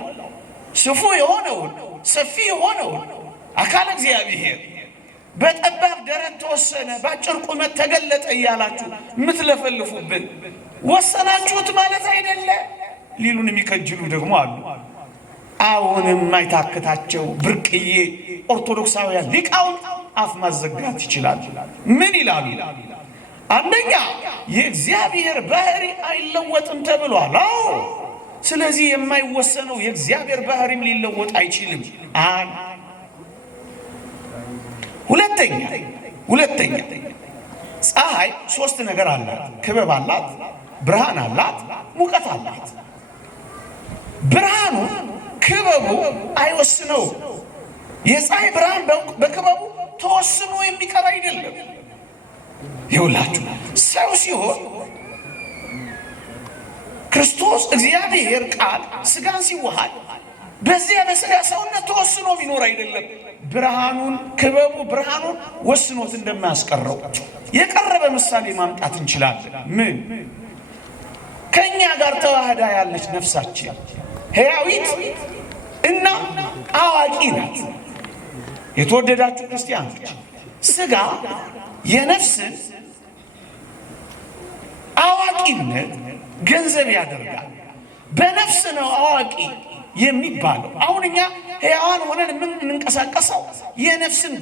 ስፉ የሆነው ሰፊ የሆነው አካል እግዚአብሔር በጠባብ ደረት ተወሰነ፣ በአጭር ቁመት ተገለጠ እያላችሁ የምትለፈልፉብን ወሰናችሁት ማለት አይደለ ሊሉን የሚከጅሉ ደግሞ አሉ። አሁንም የማይታክታቸው ብርቅዬ ኦርቶዶክሳውያን ሊቃውንት አፍ ማዘጋት ይችላል። ምን ይላሉ? አንደኛ የእግዚአብሔር ባህሪ አይለወጥም ተብሏል። አዎ፣ ስለዚህ የማይወሰነው የእግዚአብሔር ባህሪም ሊለወጥ አይችልም። ሁለተኛ ፀሐይ ሶስት ነገር አላት። ክበብ አላት፣ ብርሃን አላት፣ ሙቀት አላት። ብርሃኑ ክበቡ አይወስነው። የፀሐይ ብርሃን በክበቡ ተወስኖ የሚቀር አይደለም። ይውላችሁ ሰው ሲሆን ክርስቶስ እግዚአብሔር ቃል ስጋን ሲዋሃድ በዚያ በስጋ ሰውነት ተወስኖ የሚኖር አይደለም። ብርሃኑን ክበቡ ብርሃኑን ወስኖት እንደማያስቀረው የቀረበ ምሳሌ ማምጣት እንችላለን። ምን? ከኛ ጋር ተዋህዳ ያለች ነፍሳችን ሕያዊት እና አዋቂ ናት። የተወደዳችሁ ክርስቲያኖች ስጋ የነፍስን አዋቂነት ገንዘብ ያደርጋል። በነፍስ ነው አዋቂ የሚባለው። አሁን እኛ ሕያዋን ሆነን የምንንቀሳቀሰው የነፍስን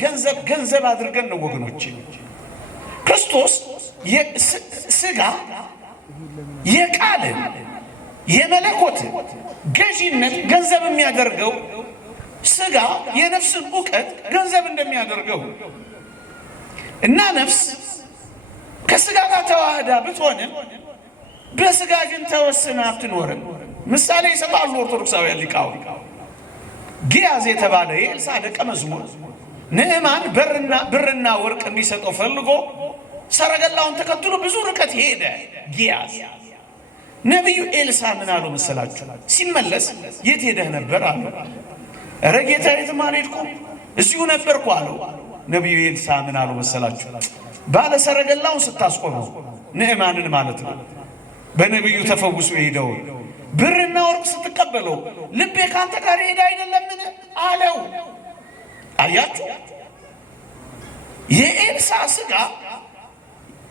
ገንዘብ አድርገን ነው ወገኖች። ክርስቶስ ስጋ የቃልን የመለኮትን ገዢነት ገንዘብ የሚያደርገው ስጋ የነፍስን እውቀት ገንዘብ እንደሚያደርገው እና ነፍስ ከስጋ ጋር ተዋህዳ ብትሆንም በስጋ ግን ተወስና አትኖርም። ምሳሌ ይሰጣሉ ኦርቶዶክሳውያን ሊቃውንት። ጊያዝ የተባለ የኤልሳ ደቀ መዝሙር ንዕማን ብርና ወርቅ እንዲሰጠው ፈልጎ ሰረገላውን ተከትሎ ብዙ ርቀት ሄደ። ጊያዝ ነቢዩ ኤልሳ ምን አለው መሰላችሁ? ሲመለስ የት ሄደህ ነበር አለው። ኧረ ጌታዬ የትም አልሄድኩም እዚሁ ነበርኩ አለው። ነቢዩ ኤልሳ ምን አለው መሰላችሁ? ባለ ሰረገላውን ስታስቆመው ንዕማንን ማለት ነው፣ በነቢዩ ተፈውሶ ሄደው ብርና ወርቅ ስትቀበለው ልቤ ካንተ ጋር ሄደ አይደለምን አለው። አያችሁ፣ የኤልሳ ስጋ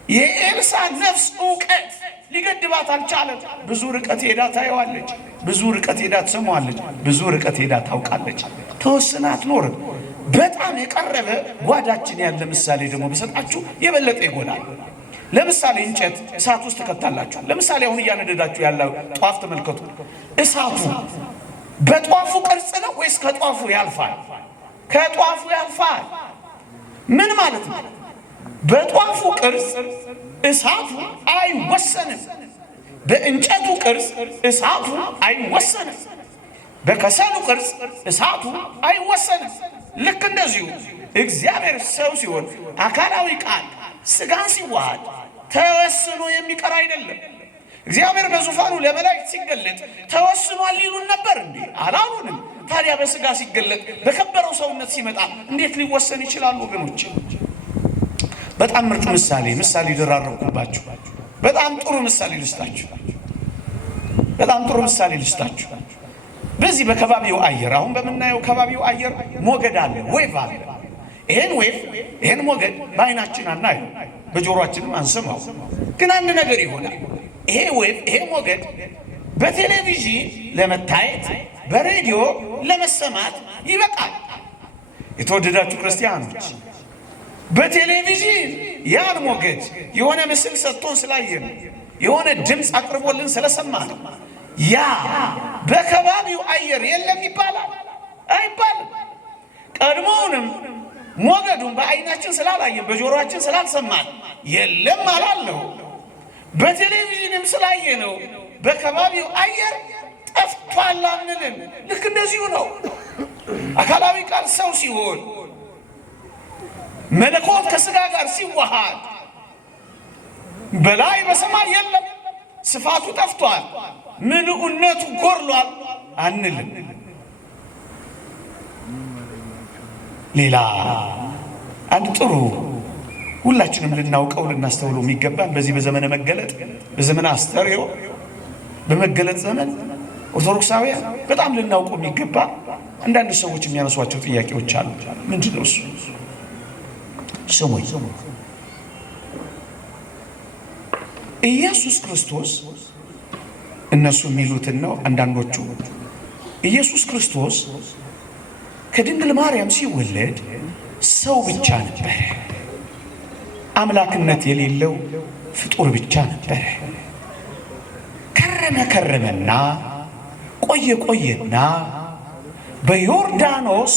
የኤልሳ ነፍስ እውቀት ሊገድባት አልቻለም። ብዙ ርቀት ሄዳ ታየዋለች፣ ብዙ ርቀት ሄዳ ትሰማዋለች፣ ብዙ ርቀት ሄዳ ታውቃለች። ተወስና አትኖርም። በጣም የቀረበ ጓዳችን ያለ ምሳሌ ደግሞ በሰጣችሁ የበለጠ ይጎዳል። ለምሳሌ እንጨት እሳት ውስጥ ተከታላችሁ። ለምሳሌ አሁን እያነደዳችሁ ያለው ጧፍ ተመልከቱ። እሳቱ በጧፉ ቅርጽ ነው ወይስ ከጧፉ ያልፋል? ከጧፉ ያልፋል። ምን ማለት ነው? በጧፉ ቅርጽ እሳቱ አይወሰንም። በእንጨቱ ቅርጽ እሳቱ አይወሰንም። በከሰሉ ቅርጽ እሳቱ አይወሰንም። ልክ እንደዚሁ እግዚአብሔር ሰው ሲሆን አካላዊ ቃል ስጋን ሲዋሃድ ተወስኖ የሚቀር አይደለም። እግዚአብሔር በዙፋኑ ለመላእክት ሲገለጥ ተወስኗል ይሉን ነበር እንዴ? አላሉንም። ታዲያ በስጋ ሲገለጥ በከበረው ሰውነት ሲመጣ እንዴት ሊወሰን ይችላል? ወገኖች በጣም ምርጥ ምሳሌ ደራረብኩባችሁ። በጣም ጥሩ ምሳሌ ልስጣችሁ። በዚህ በከባቢው አየር አሁን በመናየው ከባቢው አየር ሞገድ አለ፣ ዌቭ አለ። ይሄን ሞገድ በአይናችን አናየው፣ በጆሮአችንም አንሰማው። ግን አንድ ነገር ይሆናል። ይሄ ዌቭ ይሄ ሞገድ በቴሌቪዥን ለመታየት በሬዲዮ ለመሰማት ይበቃል። የተወደዳችሁ ክርስቲያኖች በቴሌቪዥን ያን ሞገድ የሆነ ምስል ሰጥቶን ስላየን የሆነ ድምፅ አቅርቦልን ስለሰማን ያ በከባቢው አየር የለም ይባላል? አይባልም። ቀድሞውንም ሞገዱን በአይናችን ስላላየን በጆሮአችን ስላልሰማን የለም አላለው። በቴሌቪዥንም ስላየነው በከባቢው አየር ጠፍቷል አንልም። ልክ እንደዚሁ ነው። አካላዊ ቃል ሰው ሲሆን መለኮት ከሥጋ ጋር ሲዋሃድ በላይ በሰማይ የለም፣ ስፋቱ ጠፍቷል፣ ምልኡነቱ ጎርሏል አንልም። ሌላ አንድ ጥሩ ሁላችንም ልናውቀው ልናስተውለው የሚገባን በዚህ በዘመነ መገለጥ በዘመነ አስተርእዮ በመገለጥ ዘመን ኦርቶዶክሳውያን በጣም ልናውቀው የሚገባ አንዳንድ ሰዎች የሚያነሷቸው ጥያቄዎች አሉ። ምንድን ነው እሱ? ስሙኝ። ኢየሱስ ክርስቶስ እነሱ የሚሉትን ነው አንዳንዶቹ። ኢየሱስ ክርስቶስ ከድንግል ማርያም ሲወለድ ሰው ብቻ ነበረ፣ አምላክነት የሌለው ፍጡር ብቻ ነበረ። ከረመና ቆየና በዮርዳኖስ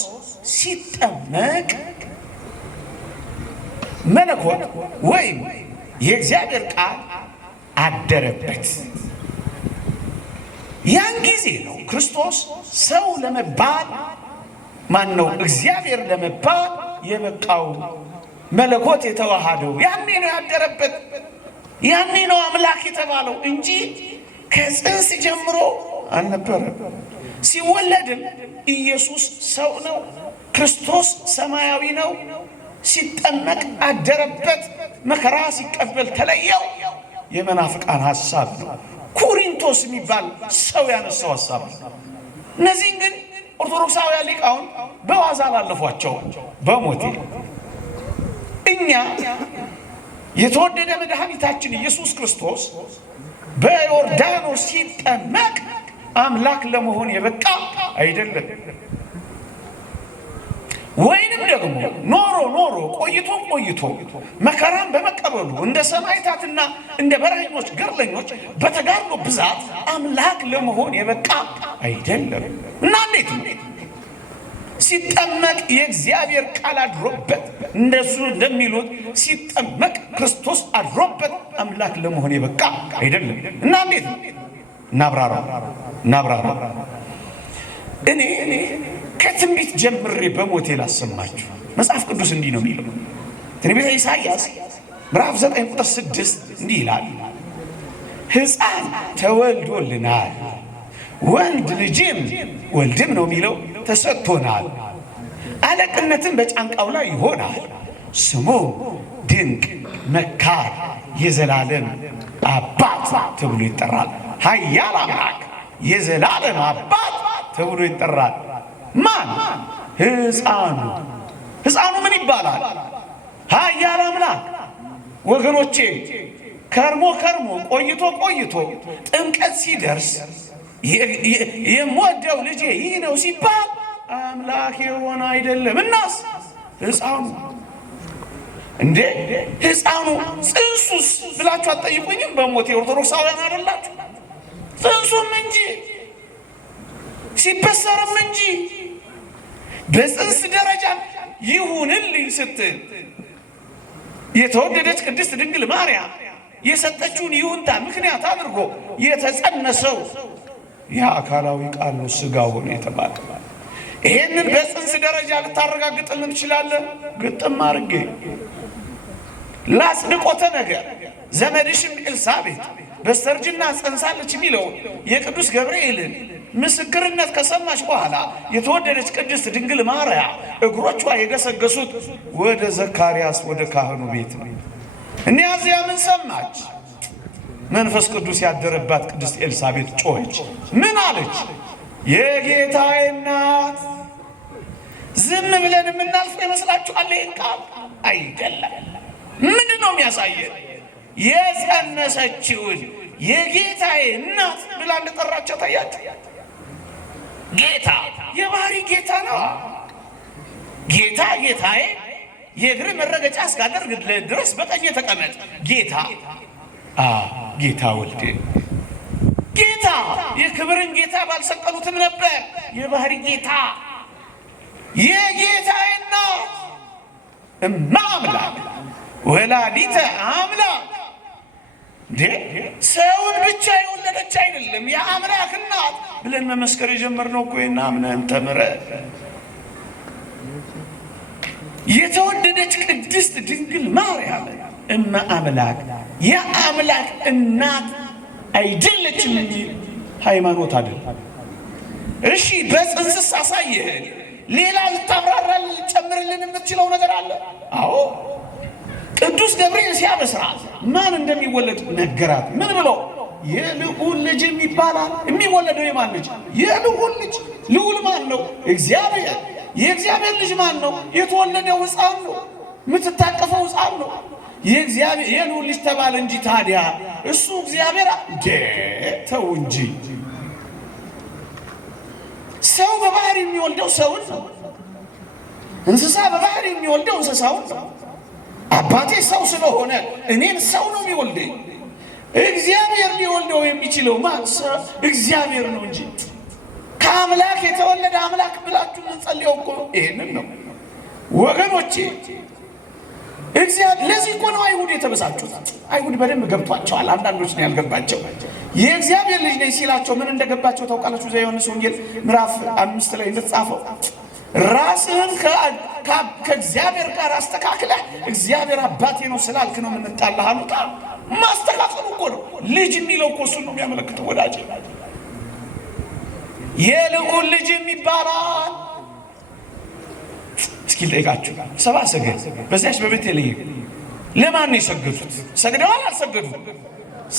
ሲጠመቅ መለኮት ወይም የእግዚአብሔር ቃል አደረበት። ያን ጊዜ ነው ክርስቶስ ሰው ለመባል ማነው እግዚአብሔር ለመባል የበቃው፣ መለኮት የተዋሃደው ያኔ ነው ያደረበት። ያኔ ነው አምላክ የተባለው እንጂ ከጽንስ ጀምሮ አልነበረም። ሲወለድም ኢየሱስ ሰው ነው፣ ክርስቶስ ሰማያዊ ነው። ሲጠመቅ አደረበት፣ መከራ ሲቀበል ተለየው። የመናፍቃን ሐሳብ ነው። ኮሪንቶስ የሚባል ሰው ያነሳው ሐሳብ ነው። እነዚህን ግን ኦርቶዶክሳውያን ሊቃውን በዋዛ አላለፏቸው በሞቴ። እኛ የተወደደ መድኃኒታችን ኢየሱስ ክርስቶስ በዮርዳኖስ ሲጠመቅ አምላክ ለመሆን የበቃ አይደለም። ወይንም ደግሞ ኖሮ ቆይቶ መከራን በመቀበሉ እንደ ሰማዕታትና እንደ በረኞች ገርለኞች በተጋድሎ ብዛት አምላክ ለመሆን የበቃ አይደለም። እና እንዴት ነው ሲጠመቅ የእግዚአብሔር ቃል አድሮበት፣ እንደሱ እንደሚሉት ሲጠመቅ ክርስቶስ አድሮበት አምላክ ለመሆን የበቃ አይደለም። እና እንዴት ነው እናብራራ። እኔ ከትንቢት ጀምሬ በሞቴ ላሰማችሁ። መጽሐፍ ቅዱስ እንዲህ ነው የሚለው። ትንቢተ ኢሳይያስ ምዕራፍ 9 ቁጥር 6 እንዲህ ይላል፣ ሕፃን ተወልዶልናል፣ ወንድ ልጅም ወልድም ነው የሚለው ተሰጥቶናል፣ አለቅነትን በጫንቃው ላይ ይሆናል፣ ስሙ ድንቅ መካር፣ የዘላለም አባት ተብሎ ይጠራል። ኃያል አምላክ፣ የዘላለም አባት ተብሎ ይጠራል። ማን? ሕፃኑ ምን ይባላል? ኃያል አምላክ። ወገኖቼ ከርሞ ቆይቶ ጥምቀት ሲደርስ የምወደው ልጄ ይህ ነው ሲባል አምላክ የሆነ አይደለም። እናስ ሕፃኑ እንዴ ሕፃኑ ጽንሱስ ብላችሁ አትጠይቁኝም? በሞቴ ኦርቶዶክሳውያን አይደላችሁ? ጽንሱም እንጂ ሲበሰርም እንጂ በጽንስ ደረጃ ይሁንልኝ ስትል የተወደደች ቅድስት ድንግል ማርያም የሰጠችውን ይሁንታ ምክንያት አድርጎ የተጸነሰው የአካላዊ ቃል ነው፣ ሥጋ ሆነ የተባለ። ይሄንን በጽንስ ደረጃ ልታረጋግጥልን ትችላለህ? ግጥም አድርጌ ላጽድቆተ ነገር ዘመድሽም ኤልሳቤጥ በስተርጅና ጸንሳለች የሚለው የቅዱስ ገብርኤልን ምስክርነት ከሰማች በኋላ የተወደደች ቅድስት ድንግል ማርያም እግሮቿ የገሰገሱት ወደ ዘካርያስ ወደ ካህኑ ቤት ነው። እኒያዚያ ምን ሰማች? መንፈስ ቅዱስ ያደረባት ቅድስት ኤልሳቤጥ ጮኸች። ምን አለች? የጌታዬ እናት። ዝም ብለን የምናልፈው ይመስላችኋል? ይህን ቃል አይደለም። ምንድን ነው የሚያሳየን? የጸነሰችውን የጌታዬ እናት ብላ እንደጠራቸው ታያችሁ። ጌታ የባህሪ ጌታ ነው። ጌታ ጌታዬ የእግር መረገጫ እስካደርግ ድረስ በቀኝ ተቀመጥ። ጌታ ጌታ ወልድ ጌታ የክብርን ጌታ ባልሰቀሉትም ነበር። የባህሪ ጌታ የጌታዬ እናት እማ አምላክ ወላዲተ አምላክ። ሰውን ብቻ የወለደች አይደለም የአምላክ እናት ብለን መመስከር የጀመርነው እኮ እና አምነን ተምረን የተወደደች ቅድስት ድንግል ማርያም እመ አምላክ የአምላክ እናት አይደለችም እንጂ ሃይማኖት አይደለም። እሺ በጽንስስ አሳየህን። ሌላ ልታብራራልን ልጨምርልን የምትችለው ነገር አለ? አዎ ቅዱስ ገብርኤል ሲያበስራት ማን እንደሚወለድ ነገራት። ምን ብሎ? የልዑል ልጅ ይባላል። የሚወለደው የማን ልጅ? የልዑል ልጅ። ልዑል ማን ነው? እግዚአብሔር። የእግዚአብሔር ልጅ ማን ነው? የተወለደው ሕፃን ነው። የምትታቀፈው ሕፃን ነው። የእግዚአብሔር የልዑል ልጅ ተባለ እንጂ ታዲያ እሱ እግዚአብሔር ተው እንጂ። ሰው በባህር የሚወልደው ሰውን ነው። እንስሳ በባህር የሚወልደው እንስሳውን ነው። አባቴ ሰው ስለሆነ እኔን ሰው ነው የሚወልደኝ። እግዚአብሔር ሊወልደው የሚችለው ማን? እግዚአብሔር ነው እንጂ ከአምላክ የተወለደ አምላክ ብላችሁ የምንጸልየው እኮ ይሄንን ነው ወገኖቼ። እግዚአብሔር ለዚህ እኮ ነው አይሁድ የተበሳጩት። አይሁድ በደንብ ገብቷቸዋል። አንዳንዶች ነው ያልገባቸው። የእግዚአብሔር ልጅ ነኝ ሲላቸው ምን እንደገባቸው ታውቃላችሁ? ዘዮሐንስ ወንጌል ምዕራፍ 5 ላይ እንደተጻፈው ራስህን ከእግዚአብሔር ጋር አስተካክለህ እግዚአብሔር አባቴ ነው ስላልክ ነው የምንጣላህ አሉት። ማስተካከሉ እኮ ነው። ልጅ የሚለው እኮ እሱን ነው የሚያመለክተው ወዳጄ። የልዑል ልጅ ይባላል። እስኪ ልጠይቃችሁ፣ ሰብአ ሰገል በዚያች በቤተልሔም ለማን ነው የሰገዱት? ሰግደዋል? አልሰገዱም?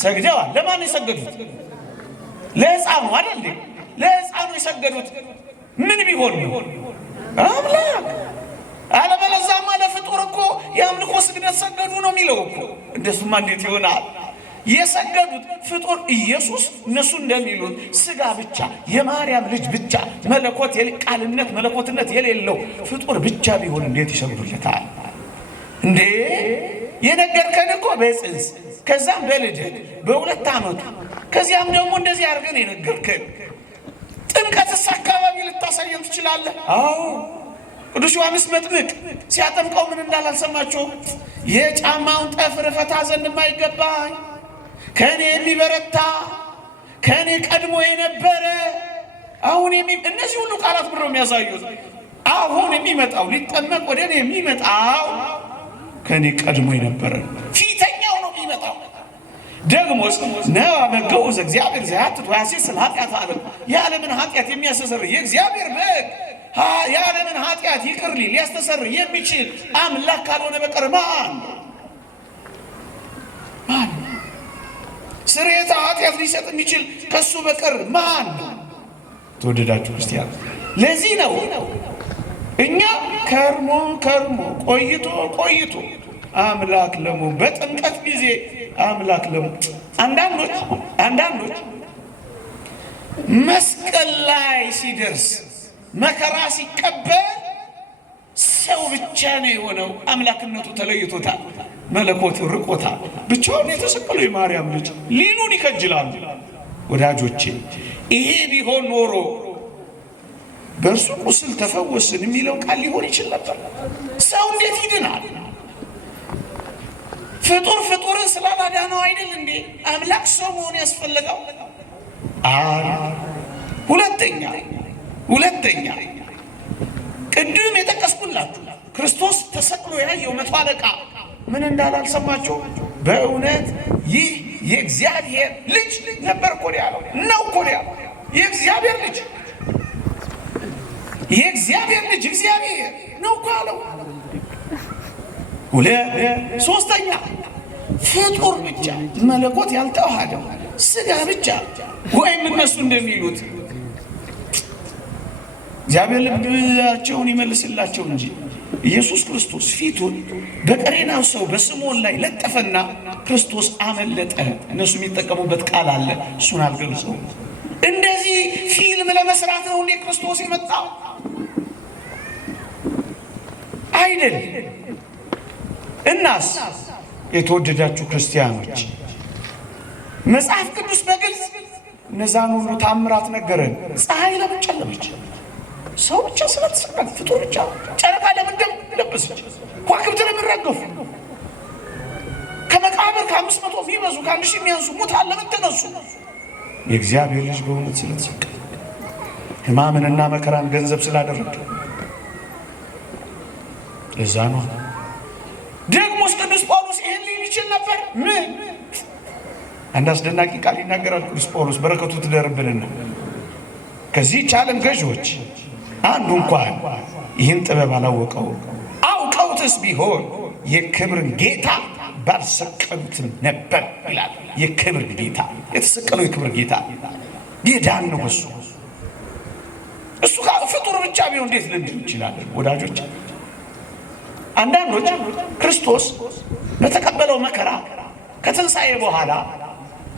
ሰግደዋል። ለማን ነው የሰገዱት? ለሕፃኑ አይደል? ለሕፃኑ የሰገዱት ምን ቢሆን ነው? አምላክ። አለበለዚያማ ለፍጡር እኮ የአምልኮ ስግደት ሰገዱ ነው የሚለው እኮ። እንደሱማ እንዴት ይሆናል? የሰገዱት ፍጡር ኢየሱስ እነሱ እንደሚሉት ስጋ ብቻ የማርያም ልጅ ብቻ መለኮት ቃልነት መለኮትነት የሌለው ፍጡር ብቻ ቢሆን እንዴት ይሰግዱለታል እንዴ? የነገርከን እኮ በጽንስ ከዛም በልደት በ2 ዓመቱ ከዚያም ደግሞ እንደዚህ አድርገን የነገርከን። ጥምቀትስ አካባቢ ልታሳየን ትችላለህ? አዎ ቅዱስ ዮሐንስ መጥምቅ ሲያጠምቀው ምን እንዳላልሰማችሁ? የጫማውን ጠፍር ፈታ ዘንድ የማይገባኝ ከእኔ የሚበረታ ከእኔ ቀድሞ የነበረ አሁን እነዚህ ሁሉ ቃላት ብሎ የሚያሳዩት አሁን የሚመጣው ሊጠመቅ ወደ እኔ የሚመጣው ከእኔ ቀድሞ የነበረ ፊተኛው ነው የሚመጣው። ደግሞስ ነዋ መገውዝ እግዚአብሔር ዘያትት ወያሴስል ኃጢአት ዓለም የዓለምን ኃጢአት የሚያስተሰርይ የእግዚአብሔር በግ የዓለምን ኃጢአት ይቅር ሊል ሊያስተሰርይ የሚችል አምላክ ካልሆነ በቀር ማን? ስርየተ ኃጢአት ሊሰጥ የሚችል ከሱ በቀር ማን? ተወደዳችሁ ክርስቲያን፣ ለዚህ ነው እኛ ከርሞ ቆይቶ አምላክ ለመሆን በጥምቀት ጊዜ አምላክ ለመሆን አንዳንዶች መስቀል ላይ ሲደርስ መከራ ሲቀበል ሰው ብቻ ነው የሆነው። አምላክነቱ ተለይቶታል፣ መለኮት ርቆታል። ብቻውን የተሰቀለው የማርያም ልጅ ሊሉን ይከጅላሉ። ወዳጆቼ ይሄ ቢሆን ኖሮ በእርሱ ቁስል ተፈወስን የሚለው ቃል ሊሆን ይችል ነበር። ሰው እንዴት ይድናል? ፍጡርን ስላላዳነው አይደል እንዴ አምላክ ሰው መሆን ያስፈልገው? ሁለተኛ ቅድም የጠቀስኩላችሁ ክርስቶስ ተሰቅሎ ያየው 100 አለቃ ምን እንዳላልሰማችሁ? በእውነት ይህ የእግዚአብሔር ልጅ ነበር እኮ ያለው ነው እኮ ያለው። የእግዚአብሔር ልጅ እግዚአብሔር ነው እኮ ያለው። ሶስተኛ ፍጡር ብቻ መለኮት ያልተዋሃደው ስጋ ብቻ ወይም እነሱ እንደሚሉት እግዚአብሔር ልባቸውን ይመልስላቸው እንጂ ኢየሱስ ክርስቶስ ፊቱን በቀሬናው ሰው በስምዖን ላይ ለጠፈና ክርስቶስ አመለጠ። እነሱ የሚጠቀሙበት ቃል አለ፣ እሱን አልገልጸው። እንደዚህ ፊልም ለመስራት ነው እንዴ ክርስቶስ የመጣው? አይደል? እናስ የተወደዳችሁ ክርስቲያኖች መጽሐፍ ቅዱስ በግልጽ እነዛን ሁሉ ታምራት ነገረን። ፀሐይ ለምን ጨለመች? ሰው ብቻ ስለተሰቀለ፣ ፍጡር ብቻ። ጨረቃ ለምን ደም ለበሰች? ከዋክብት ለምን ረገፉ? ከመቃብር ከ500 የሚበዙ ከ1000 የሚያንሱ ሙታን ለምን ተነሱ? የእግዚአብሔር ልጅ በእውነት ስለተሰቀለ፣ ሕማምንና መከራን ገንዘብ ስላደረገ እዛ ነው። ደግሞስ ቅዱስ ጳውሎስ ይሄን ሊል ይችል ነበር። ምን አንድ አስደናቂ ቃል ይናገራል ቅዱስ ጳውሎስ፣ በረከቱ ትደርብንና ከዚህች ዓለም ገዢዎች አንዱ እንኳን ይህን ጥበብ አላወቀው፣ አውቀውትስ ቢሆን የክብርን ጌታ ባልሰቀሉትም ነበር ይላል። የክብር ጌታ የተሰቀለው የክብር ጌታ የዳን ነው። እሱ ፍጡር ብቻ ቢሆን እንዴት ልንድን እንችላለን? ወዳጆች፣ አንዳንዶች ክርስቶስ በተቀበለው መከራ ከትንሣኤ በኋላ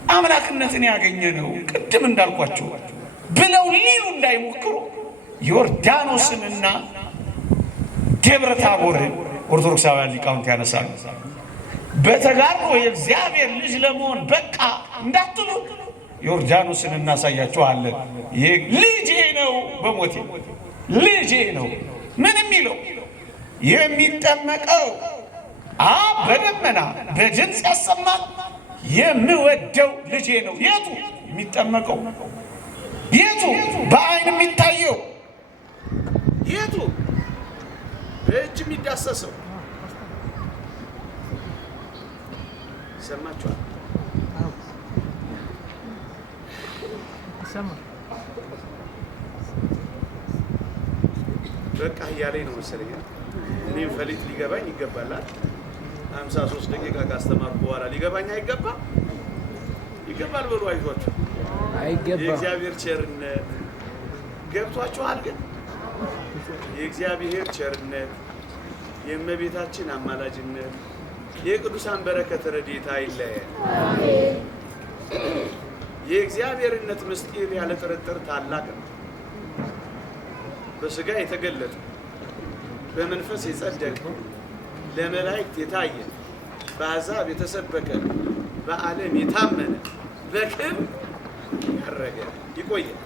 አምላክነትን ያገኘ ነው ቅድም እንዳልኳቸው ብለው ሊሉ እንዳይሞክሩ ዮርዳኖስንና ደብረ ታቦርን ኦርቶዶክሳውያን ሊቃውንት ያነሳሉ። በተጋድሎ የእግዚአብሔር ልጅ ለመሆን በቃ እንዳትሉ ዮርዳኖስን እናሳያችኋለን። ልጄ ነው፣ በሞቴ ልጄ ነው። ምን የሚለው የሚጠመቀው አብ በደመና በድምፅ ያሰማል፣ የምወደው ልጄ ነው። የቱ የሚጠመቀው? የቱ በዓይን የሚታየው? የቱ በእጅ የሚዳሰሰው? ሰማችኋል? በቃ እያለኝ ነው መሰለኝ። እኔም ፈሊጥ ሊገባኝ ይገባላል። 53 ደቂቃ ካስተማርኩ በኋላ ሊገባኝ አይገባ? ይገባል በሉ። አይዟችሁ፣ የእግዚአብሔር ቸርነት ገብቷችኋል? ግን የእግዚአብሔር ቸርነት፣ የእመቤታችን አማላጅነት፣ የቅዱሳን በረከት ረድኤት አይለየን። የእግዚአብሔርነት ምስጢር ያለ ጥርጥር ታላቅ ነው። በሥጋ የተገለጠ በመንፈስ የጸደቀ ለመላእክት የታየ በአሕዛብ የተሰበከ በዓለም የታመነ በክብር ያረገ ይቆያል።